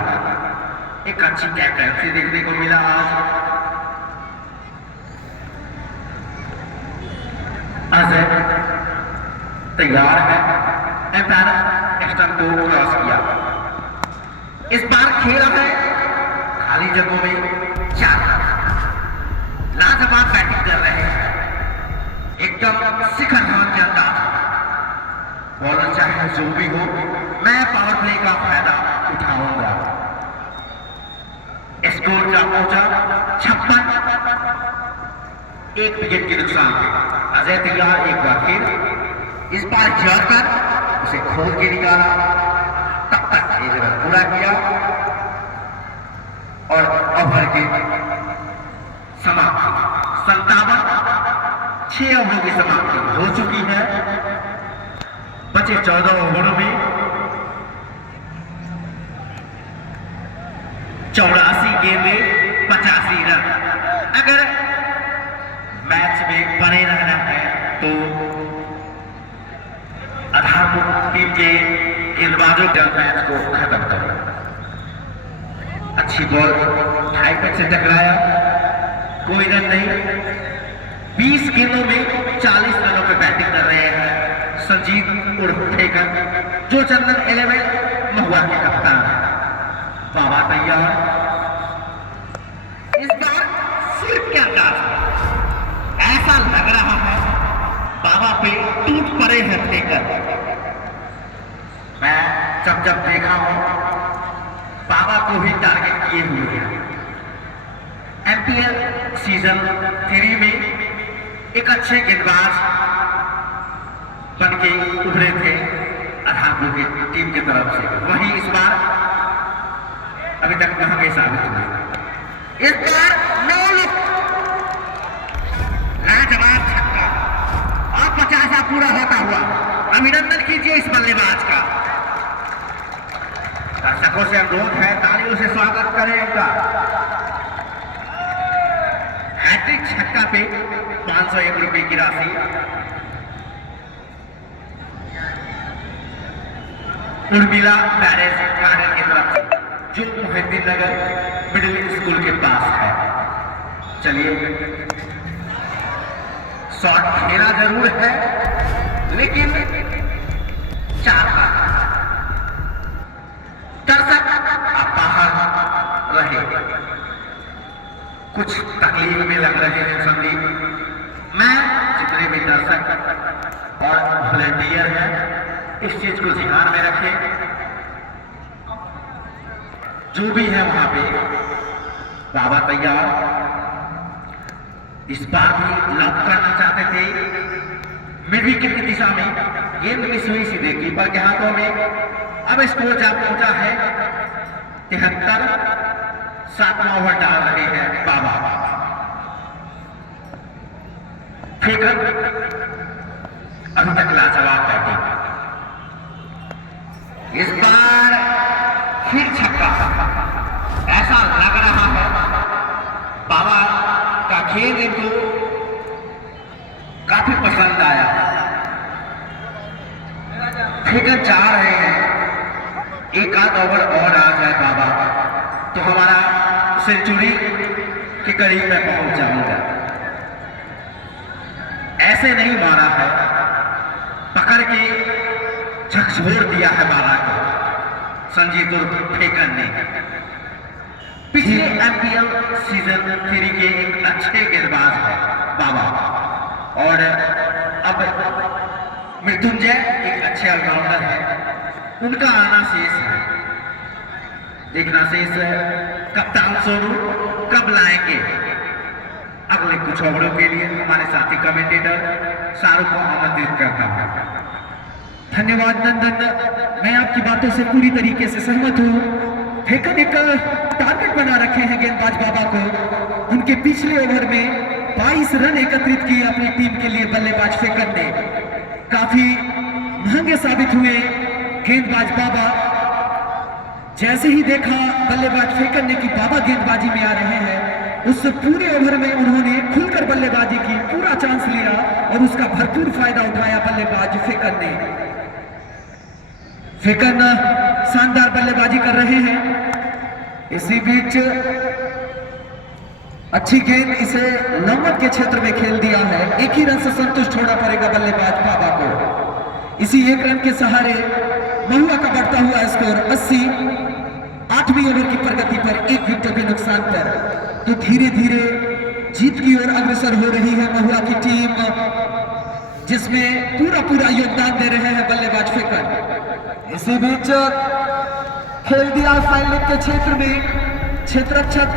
एक अच्छी कैप्टनसी देखने को मिला आज। अजय तैयार है, एम्पायर एक्स्ट्रा को क्रॉस किया। इस बार खेला है खाली जगहों में 4 रन। लाजवाब बैटिंग कर रहे हैं, एकदम शिखर धावन के अंदाज। बॉलर चाहे जो भी हो, मैं पावर प्ले का फायदा उठाऊंगा। स्कोर जा पहुंचा 56, 1 विकेट के नुकसान। अजय तैयार एक बार फिर, इस बार जाकर उसे खोल के निकाला, तब तक 1 रन पूरा किया और ओवर की समाप्ति 57, 6 ओवर की समाप्ति हो चुकी है। बचे 14 ओवरों में 84 गेंदें, 85 रन। अगर मैच में बने रहना है तो आधारभूत टीम के गेंदबाजों के मैच को खत्म करें। अच्छी बॉल हाई पिच से टकराया, कोई रन नहीं। 20 गेंदों में 40 रनों पे बैटिंग कर रहे हैं संजीत उर्फ फेगर, जो चंदन 11 महुआ के कप्तान है। बाबा तैयार, इस बार सिर्फ के अंदाज में ऐसा लग रहा है बाबा पे टूट पड़े हैं फेगर। मैं जब देखा हूं बाबा को भी टारगेट किए हुए हैं। एमपीएल सीजन 3 में एक अच्छे गेंदबाज बनके उभरे थे आधारपुर की टीम की तरफ से, वहीं इस बार अभी तक महंगे साबित हुए। इस बार लाजवाब छक्का और 50 पूरा होता हुआ। अभिनंदन कीजिए इस बल्लेबाज का। दर्शकों से अनुरोध है तालियों से स्वागत करें इनका। हैट्रिक छक्का पे 501 रुपए की राशि। उर्मिला मैरिज गार्डन की तरफ से, जो मोहिद्दीन नगर मिडिल स्कूल के पास है। चलिए, शॉट खेला जरूर है लेकिन 4 रन। दर्शक अब बाहर रहे, कुछ तकलीफ में लग रहे हैं संदीप। मैं जितने भी दर्शक और वॉलंटियर हैं इस चीज को ध्यान में रखें। जो भी है वहां पे बाबा तैयार। इस बार भी लॉक करना चाहते थे मिड विकेट की दिशा में, गेंद मिस हुई सीधे कीपर के हाथों में। अब स्कोर जा पहुंचा है 73, 7वां ओवर डाल रहे हैं बाबा। फेगर अभी तक लाजवाब बैटिंग। इस बार फिर छक्का। ऐसा लग रहा है बाबा का खेल इनको काफी पसंद आया। फिगर जा रहे हैं, एक आध ओवर और आ जाए बाबा तो हमारा सेंचुरी के करीब मैं पहुंच जाऊंगा। ऐसे नहीं मारा है, पकड़ के झकझोर दिया है बाला को संजीत उर्फ फेकन ने। पिछले एमपीएल सीजन 3 के एक अच्छे गेंदबाज है बाबा, और अब मृत्युंजय एक अच्छे ऑलराउंडर है। उनका आना शेष है, देखना शेष है कप्तान सोनू कब लाएंगे अगले कुछ ओवरों के लिए। हमारे साथी कमेंटेटर शाहरुख को आमंत्रित करता हूं। धन्यवाद नंदन, मैं आपकी बातों से पूरी तरीके से सहमत हूँ। फेकन एक टारगेट बना रखे हैं गेंदबाज बाबा को। उनके पिछले ओवर में 22 रन एकत्रित किए अपनी टीम के लिए बल्लेबाज फेकन ने। काफी महंगे साबित हुए गेंदबाज बाबा। जैसे ही देखा बल्लेबाज फेकन ने कि बाबा गेंदबाजी में आ रहे हैं, उस पूरे ओवर में उन्होंने खुलकर बल्लेबाजी की, पूरा चांस लिया और उसका भरपूर फायदा उठाया बल्लेबाज फेकन ने। फेकन शानदार बल्लेबाजी कर रहे हैं। इसी बीच अच्छी गेंद इसे लंबन के क्षेत्र में खेल दिया है। एक ही रन से संतुष्ट होना पड़ेगा बल्लेबाज बाबा को। इसी एक रन के सहारे महुआ का बढ़ता हुआ स्कोर 80। 8वीं ओवर की प्रगति पर 1 विकेट के नुकसान पर तो धीरे धीरे जीत की ओर अग्रसर हो रही है महुआ की टीम, जिसमें पूरा योगदान दे रहे हैं बल्लेबाज फेकन। इसी बीच खेल दिया फाइनल के क्षेत्र में। क्षेत्ररक्षक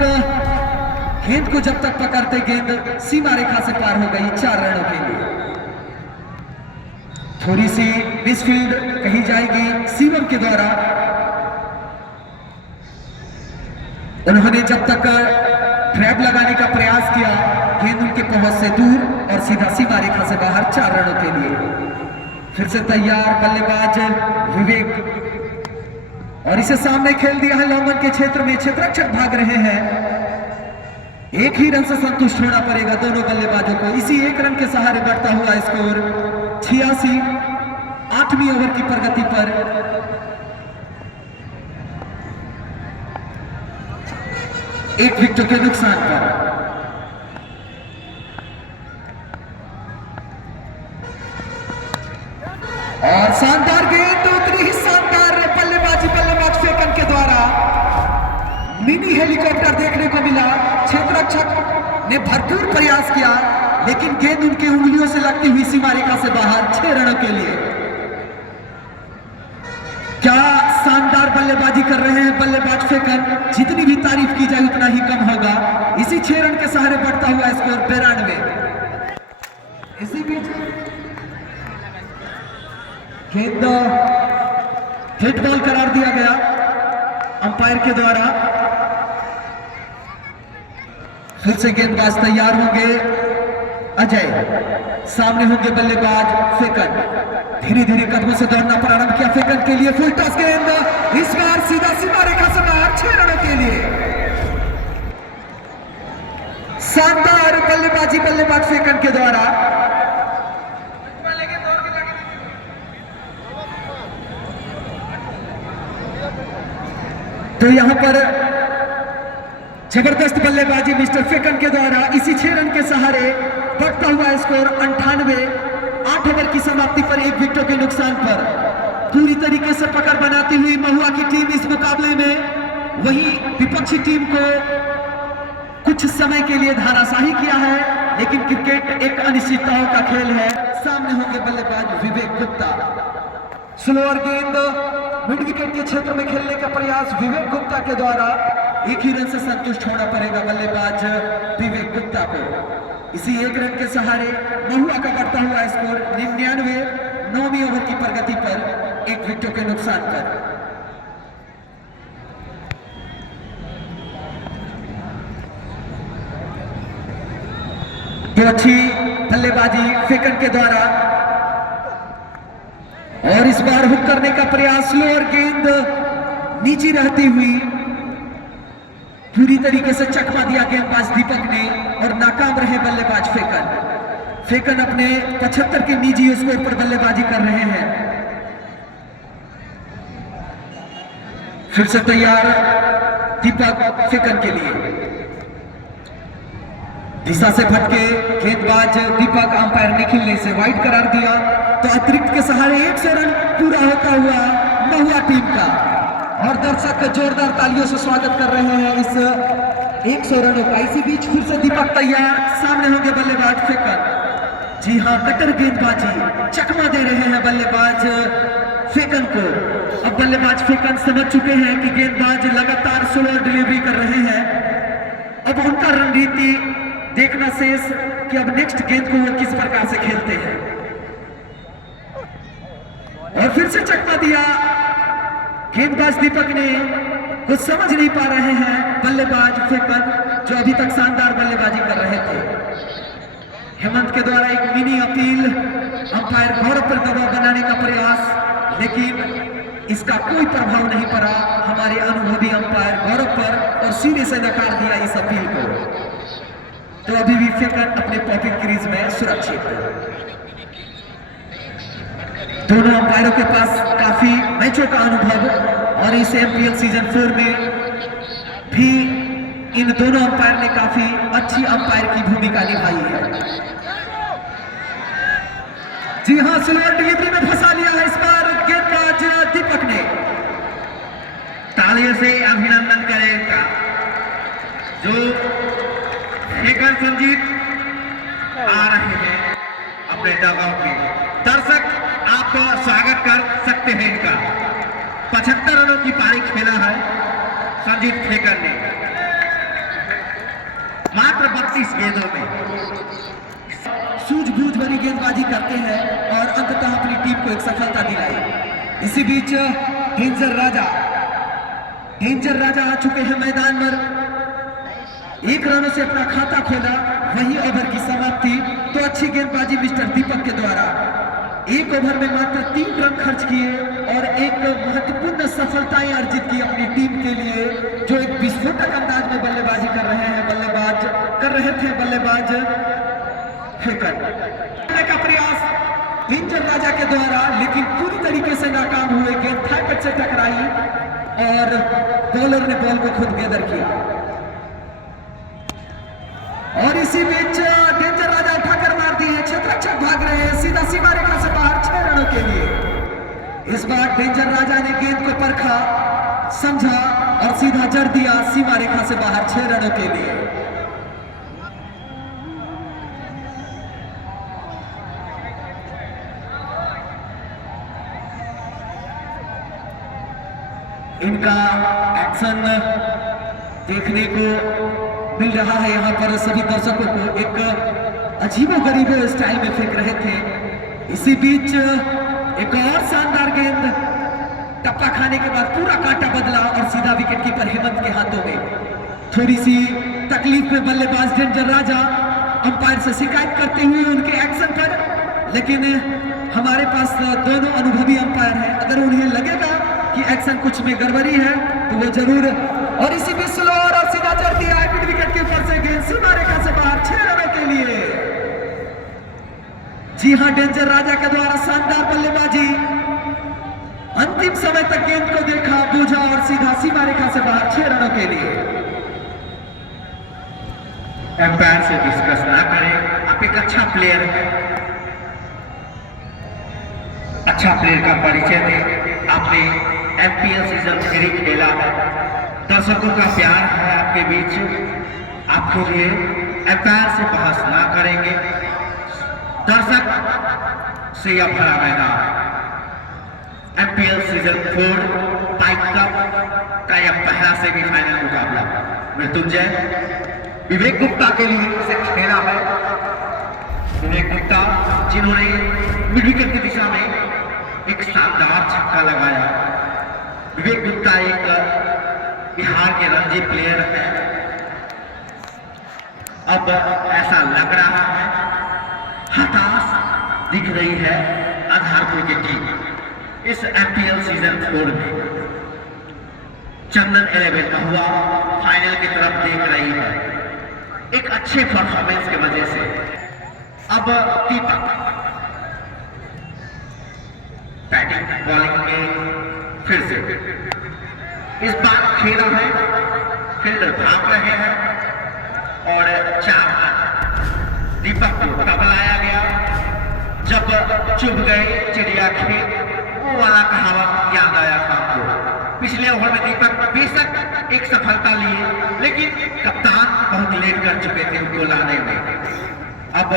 गेंद को जब तक पकड़ते गेंद सीमा रेखा से पार हो गई 4 रनों के लिए। थोड़ी सी मिसफील्ड कही जाएगी शिवम के द्वारा। उन्होंने जब तक ट्रैप लगाने का प्रयास किया, गेंद उनके पहुंच से दूर और सीधा सीमा रेखा से बाहर 4 रनों के लिए। फिर से तैयार बल्लेबाज विवेक, और इसे सामने खेल दिया है लॉन्गन के क्षेत्र में। क्षेत्ररक्षक भाग रहे हैं। एक ही रन से संतुष्ट होना पड़ेगा दोनों बल्लेबाजों को। इसी एक रन के सहारे बढ़ता हुआ स्कोर 86। 8वीं ओवर की प्रगति पर 1 विकेट के नुकसान पर। और शानदार गेंद, उतनी ही शानदार बल्लेबाजी बल्लेबाज फेकन के द्वारा। मिनी हेलीकॉप्टर देखने को मिला। क्षेत्ररक्षक ने भरपूर प्रयास किया, लेकिन गेंद उनकी उंगलियों से लगती हुई सीमा रेखा से बाहर 6 रनों के लिए। क्या शानदार बल्लेबाजी कर रहे हैं बल्लेबाज फेकन। जितनी भी तारीफ की जाए उतना ही कम होगा। इसी 6 रन के सहारे बढ़ता हुआ स्कोर 92। इसी बीच गेंद हिट बॉल करार दिया गया अंपायर के द्वारा। फिर से गेंदबाज तैयार होंगे अजय, सामने होंगे बल्लेबाज फेकन। धीरे धीरे कदमों से दौड़ना प्रारंभ किया फेकन के लिए। फुल टॉस गेंद, इस बार सीधा सीमा रेखा से बाहर 6 रनों के लिए। शानदार बल्लेबाजी बल्लेबाज फेकन के द्वारा। तो यहां पर जबरदस्त बल्लेबाजी मिस्टर फेकन के द्वारा। इसी 6 रन के सहारे बढ़ता हुआ स्कोर 98। 8 ओवर की समाप्ति पर 1 विकेट के नुकसान पर पूरी तरीके से पकड़ बनाती हुई महुआ की टीम इस मुकाबले में। वहीं विपक्षी टीम को कुछ समय के लिए धाराशाही किया है, लेकिन क्रिकेट एक अनिश्चितताओं का खेल है। सामने होंगे बल्लेबाज विवेक गुप्ता। स्लोअर गेंद मिड विकेट के क्षेत्र में खेलने का प्रयास विवेक गुप्ता के द्वारा। 1 ही रन से संतुष्ट होना पड़ेगा बल्लेबाज विवेक गुप्ता को। इसी 1 रन के सहारे महुआ का बढ़ता हुआ स्कोर 99। 9वीं ओवर की प्रगति पर 1 विकेट के नुकसान पर। तो अच्छी बल्लेबाजी फेकन के द्वारा, और इस बार हुक करने का प्रयास। स्लोअर गेंद नीचे रहती हुई पूरी तरीके से चकमा दिया गेंदबाज दीपक ने, और नाकाम रहे बल्लेबाज फेकन। फेकन अपने 75 के निजी स्कोर पर बल्लेबाजी कर रहे हैं। फिर से तैयार दीपक फेकन के लिए। दिशा से भटके गेंदबाज दीपक दीपक अंपायर निखिल ने इसे वाइड करार दिया। तो अतिरिक्त के सहारे 100 रन पूरा होता हुआ महुआ टीम का, और दर्शक जोरदार तालियों से स्वागत कर रहे हैं इस 100 रनों का। इसी बीच फिर से दीपक तैयार, सामने होंगे बल्लेबाज फेकन। जी हाँ, कटर गेंदबाजी चकमा दे रहे हैं बल्लेबाज फेकन को। अब बल्लेबाज फेकन समझ चुके हैं कि गेंदबाज लगातार स्लो डिलीवरी कर रहे हैं। अब उनका रणनीति देखना शेष कि अब नेक्स्ट गेंद को वो किस प्रकार से खेलते हैं। और फिर से चकमा दिया गेंदबाज दीपक ने, कुछ समझ नहीं पा रहे हैं बल्लेबाज फेकन जो अभी तक शानदार बल्लेबाजी कर रहे थे। हेमंत के द्वारा एक मिनी अपील, अंपायर गौरव पर दबाव बनाने का प्रयास, लेकिन इसका कोई प्रभाव नहीं पड़ा हमारे अनुभवी अंपायर गौरव पर, और सीधे से नकार दिया इस अपील को। तो अभी भी फेकन अपने पॉपिंग क्रीज में सुरक्षित है। दोनों अंपायरों के पास काफी मैचों का अनुभव, और इस एमपीएल सीजन 4 में भी इन दोनों अंपायर ने काफी अच्छी अंपायर की भूमिका निभाई है। जी हां, स्लो डिलीवरी में फंसा लिया है इस बार गेंदबाज दीपक ने। तालियों से अभिनंदन करें इनका, जो फेकन संजीत आ रहे हैं अपने डगआउट में। दर्शक आप स्वागत कर सकते हैं इनका। 75 रनों की पारी खेला है संजीत फेकन ने, मात्र 32 गेंदों में। सूझबूझ भरी गेंदबाजी करते हैं और अंततः अपनी टीम को एक सफलता दिलाई। इसी बीच डेंजर राजा आ चुके हैं मैदान पर। 1 रनों से अपना खाता खोला, वही ओवर की समाप्ति। तो अच्छी गेंदबाजी मिस्टर दीपक के द्वारा 1 ओवर में मात्र 3 रन खर्च किए और एक महत्वपूर्ण सफलताएं अर्जित की अपनी टीम के लिए, जो एक विस्फोटक अंदाज में बल्लेबाजी कर रहे थे बल्लेबाज फेकन का प्रयास डेंजर राजा के द्वारा, लेकिन पूरी तरीके से नाकाम हुए। गेंद थाई पेट से टकराई और बॉलर ने बॉल को खुद गेंदर किया। और इसी बीच डेंजर राजा उठाकर मार दी है, क्षेत्ररक्षक भाग रहे हैं सीधा सीमा रेखा से बाहर 6 रनों के लिए। इस बार डेंजर राजा ने गेंद को परखा, समझा और सीधा जड़ दिया सीमा रेखा से बाहर 6 रनों के लिए। इनका एक्शन देखने को मिल रहा है यहाँ पर सभी दर्शकों को। एक अजीबोगरीब स्टाइल में फेंक रहे थे। इसी बीच एक और शानदार गेंद टप्पा खाने के बाद पूरा कांटा बदला और सीधा विकेट कीपर हेमंत के हाथों में। थोड़ी सी तकलीफ में बल्लेबाज डेंजर राजा अंपायर से शिकायत करते हुए उनके एक्शन पर, लेकिन हमारे पास दोनों अनुभवी अंपायर हैं, अगर उन्हें लगेगा कि एक्शन कुछ में गड़बड़ी है तो वो जरूर। और इसी बीच स्लो और सीधा चढ़ दिया है मिड विकेट के ऊपर से, गेंद सीमा रेखा से बाहर 6 रनों के लिए। जी हां, डेंजर राजा के द्वारा शानदार बल्लेबाजी, अंतिम समय तक गेंद को देखा, बूझा और सीधा सीमा रेखा से बाहर 6 रनों के लिए। एम्पायर से डिस्कस ना करें, आप एक अच्छा प्लेयर हैं, अच्छा प्लेयर का परिचय दें। आपने एमपीएल सीजन 3 खेला है, दर्शकों का प्यार है आपके बीच, आपके लिए एम्पायर से बहस ना करेंगे। दर्शक से यह भरा मैदान, एमपीएल सीजन 4 टाइप कप का यह पहला सेमीफाइनल मुकाबला। मृत्युंजय विवेक गुप्ता के लिए इसे खेला है। विवेक गुप्ता जिन्होंने मिड विकेट की दिशा में एक शानदार छक्का लगाया। विवेक गुप्ता एक बिहार के रणजी प्लेयर है। अब ऐसा लग रहा है हताश दिख रही है आधारपुर की टीम इस एमपीएल सीजन 4 में। चंदन 11 महुआ फाइनल की तरफ देख रही है एक अच्छे परफॉर्मेंस की वजह से। अब दीपक बैटिंग बॉलिंग में फिर से इस बार खेला है, फील्डर भाग रहे हैं और 4 दीपक को तब लाया गया जब चुभ गए चिड़िया खेत, वो वाला कहावत याद आया आपको। पिछले ओवर में दीपक बेशक एक सफलता लिए, लेकिन कप्तान बहुत लेट कर चुके थे उनको लाने में। अब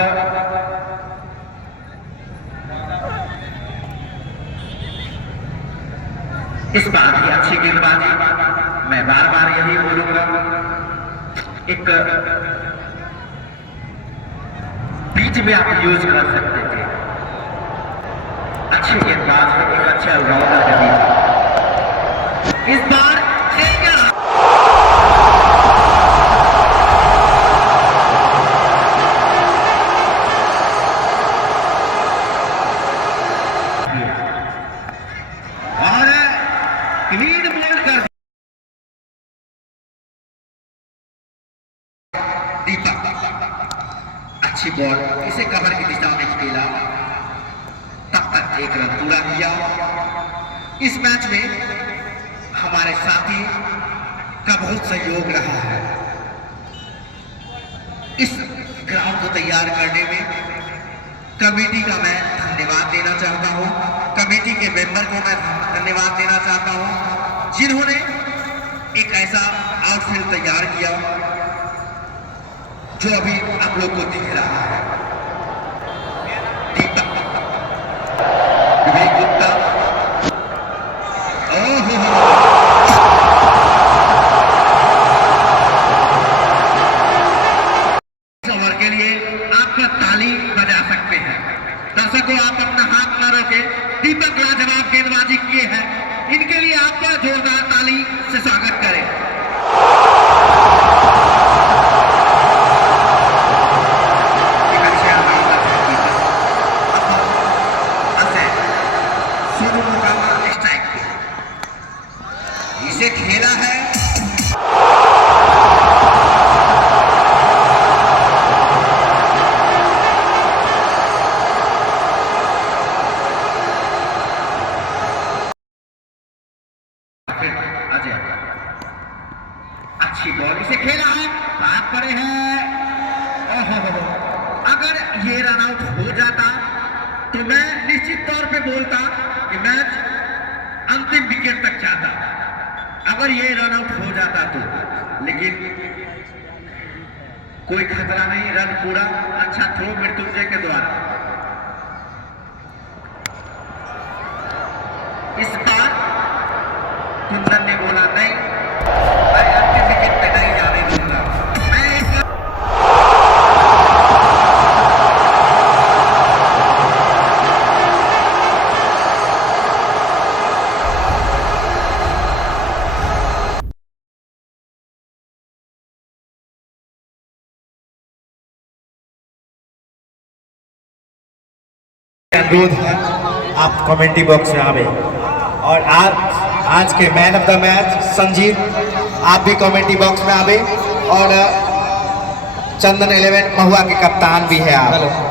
इस बार की अच्छी गेंदबाजी, मैं बार बार यही बोलूंगा, एक बीच में आप यूज कर सकते थे। अच्छे गेंदबाज है, एक अच्छा ऑलराउंडर है दीपक। इस बार और क्लीन बॉल कर दीपक, अच्छी बॉल, इसे कवर की दिशा में खेला, तब तक एक रन पूरा किया। इस मैच में हमारे साथी का बहुत सहयोग रहा है। इस ग्राउंड को तैयार करने में कमेटी का मैं धन्यवाद देना चाहता हूं, कमेटी के मेंबर को मैं धन्यवाद देना चाहता हूं, जिन्होंने एक ऐसा आउटफील्ड तैयार किया जो अभी आप लोग को दिख रहा है। दीपक, विवेक गुप्ता, ओवर के लिए आपका ताली बजा सकते हैं। दर्शकों, आप अपना हाथ न रोके। दीपक लाजवाब गेंदबाजी किए हैं, इनके लिए आपका जोरदार ताली से स्वागत करें। इसे खेला है, अजय, अच्छी बॉल, इसे खेला है, बात पड़े हैं। ओहो, अगर ये रन आउट हो जाता तो मैं निश्चित तौर पे बोलता कि मैच अंतिम विकेट तक जाता, अगर ये रन आउट हो जाता तो। लेकिन कोई खतरा नहीं, रन पूरा, अच्छा थ्रो मृत्युंजय के द्वारा। इस बार कुंदन ने बोला नहीं, मैं अंतिम विकेट पे नहीं जाने दूंगा। अनुरोध है आप कमेंट्री बॉक्स में आवे, और आज के man of the match Sanjeev, आप भी कमेंट्री बॉक्स में आवे, और चंदन 11 महुआ के कप्तान भी है आप।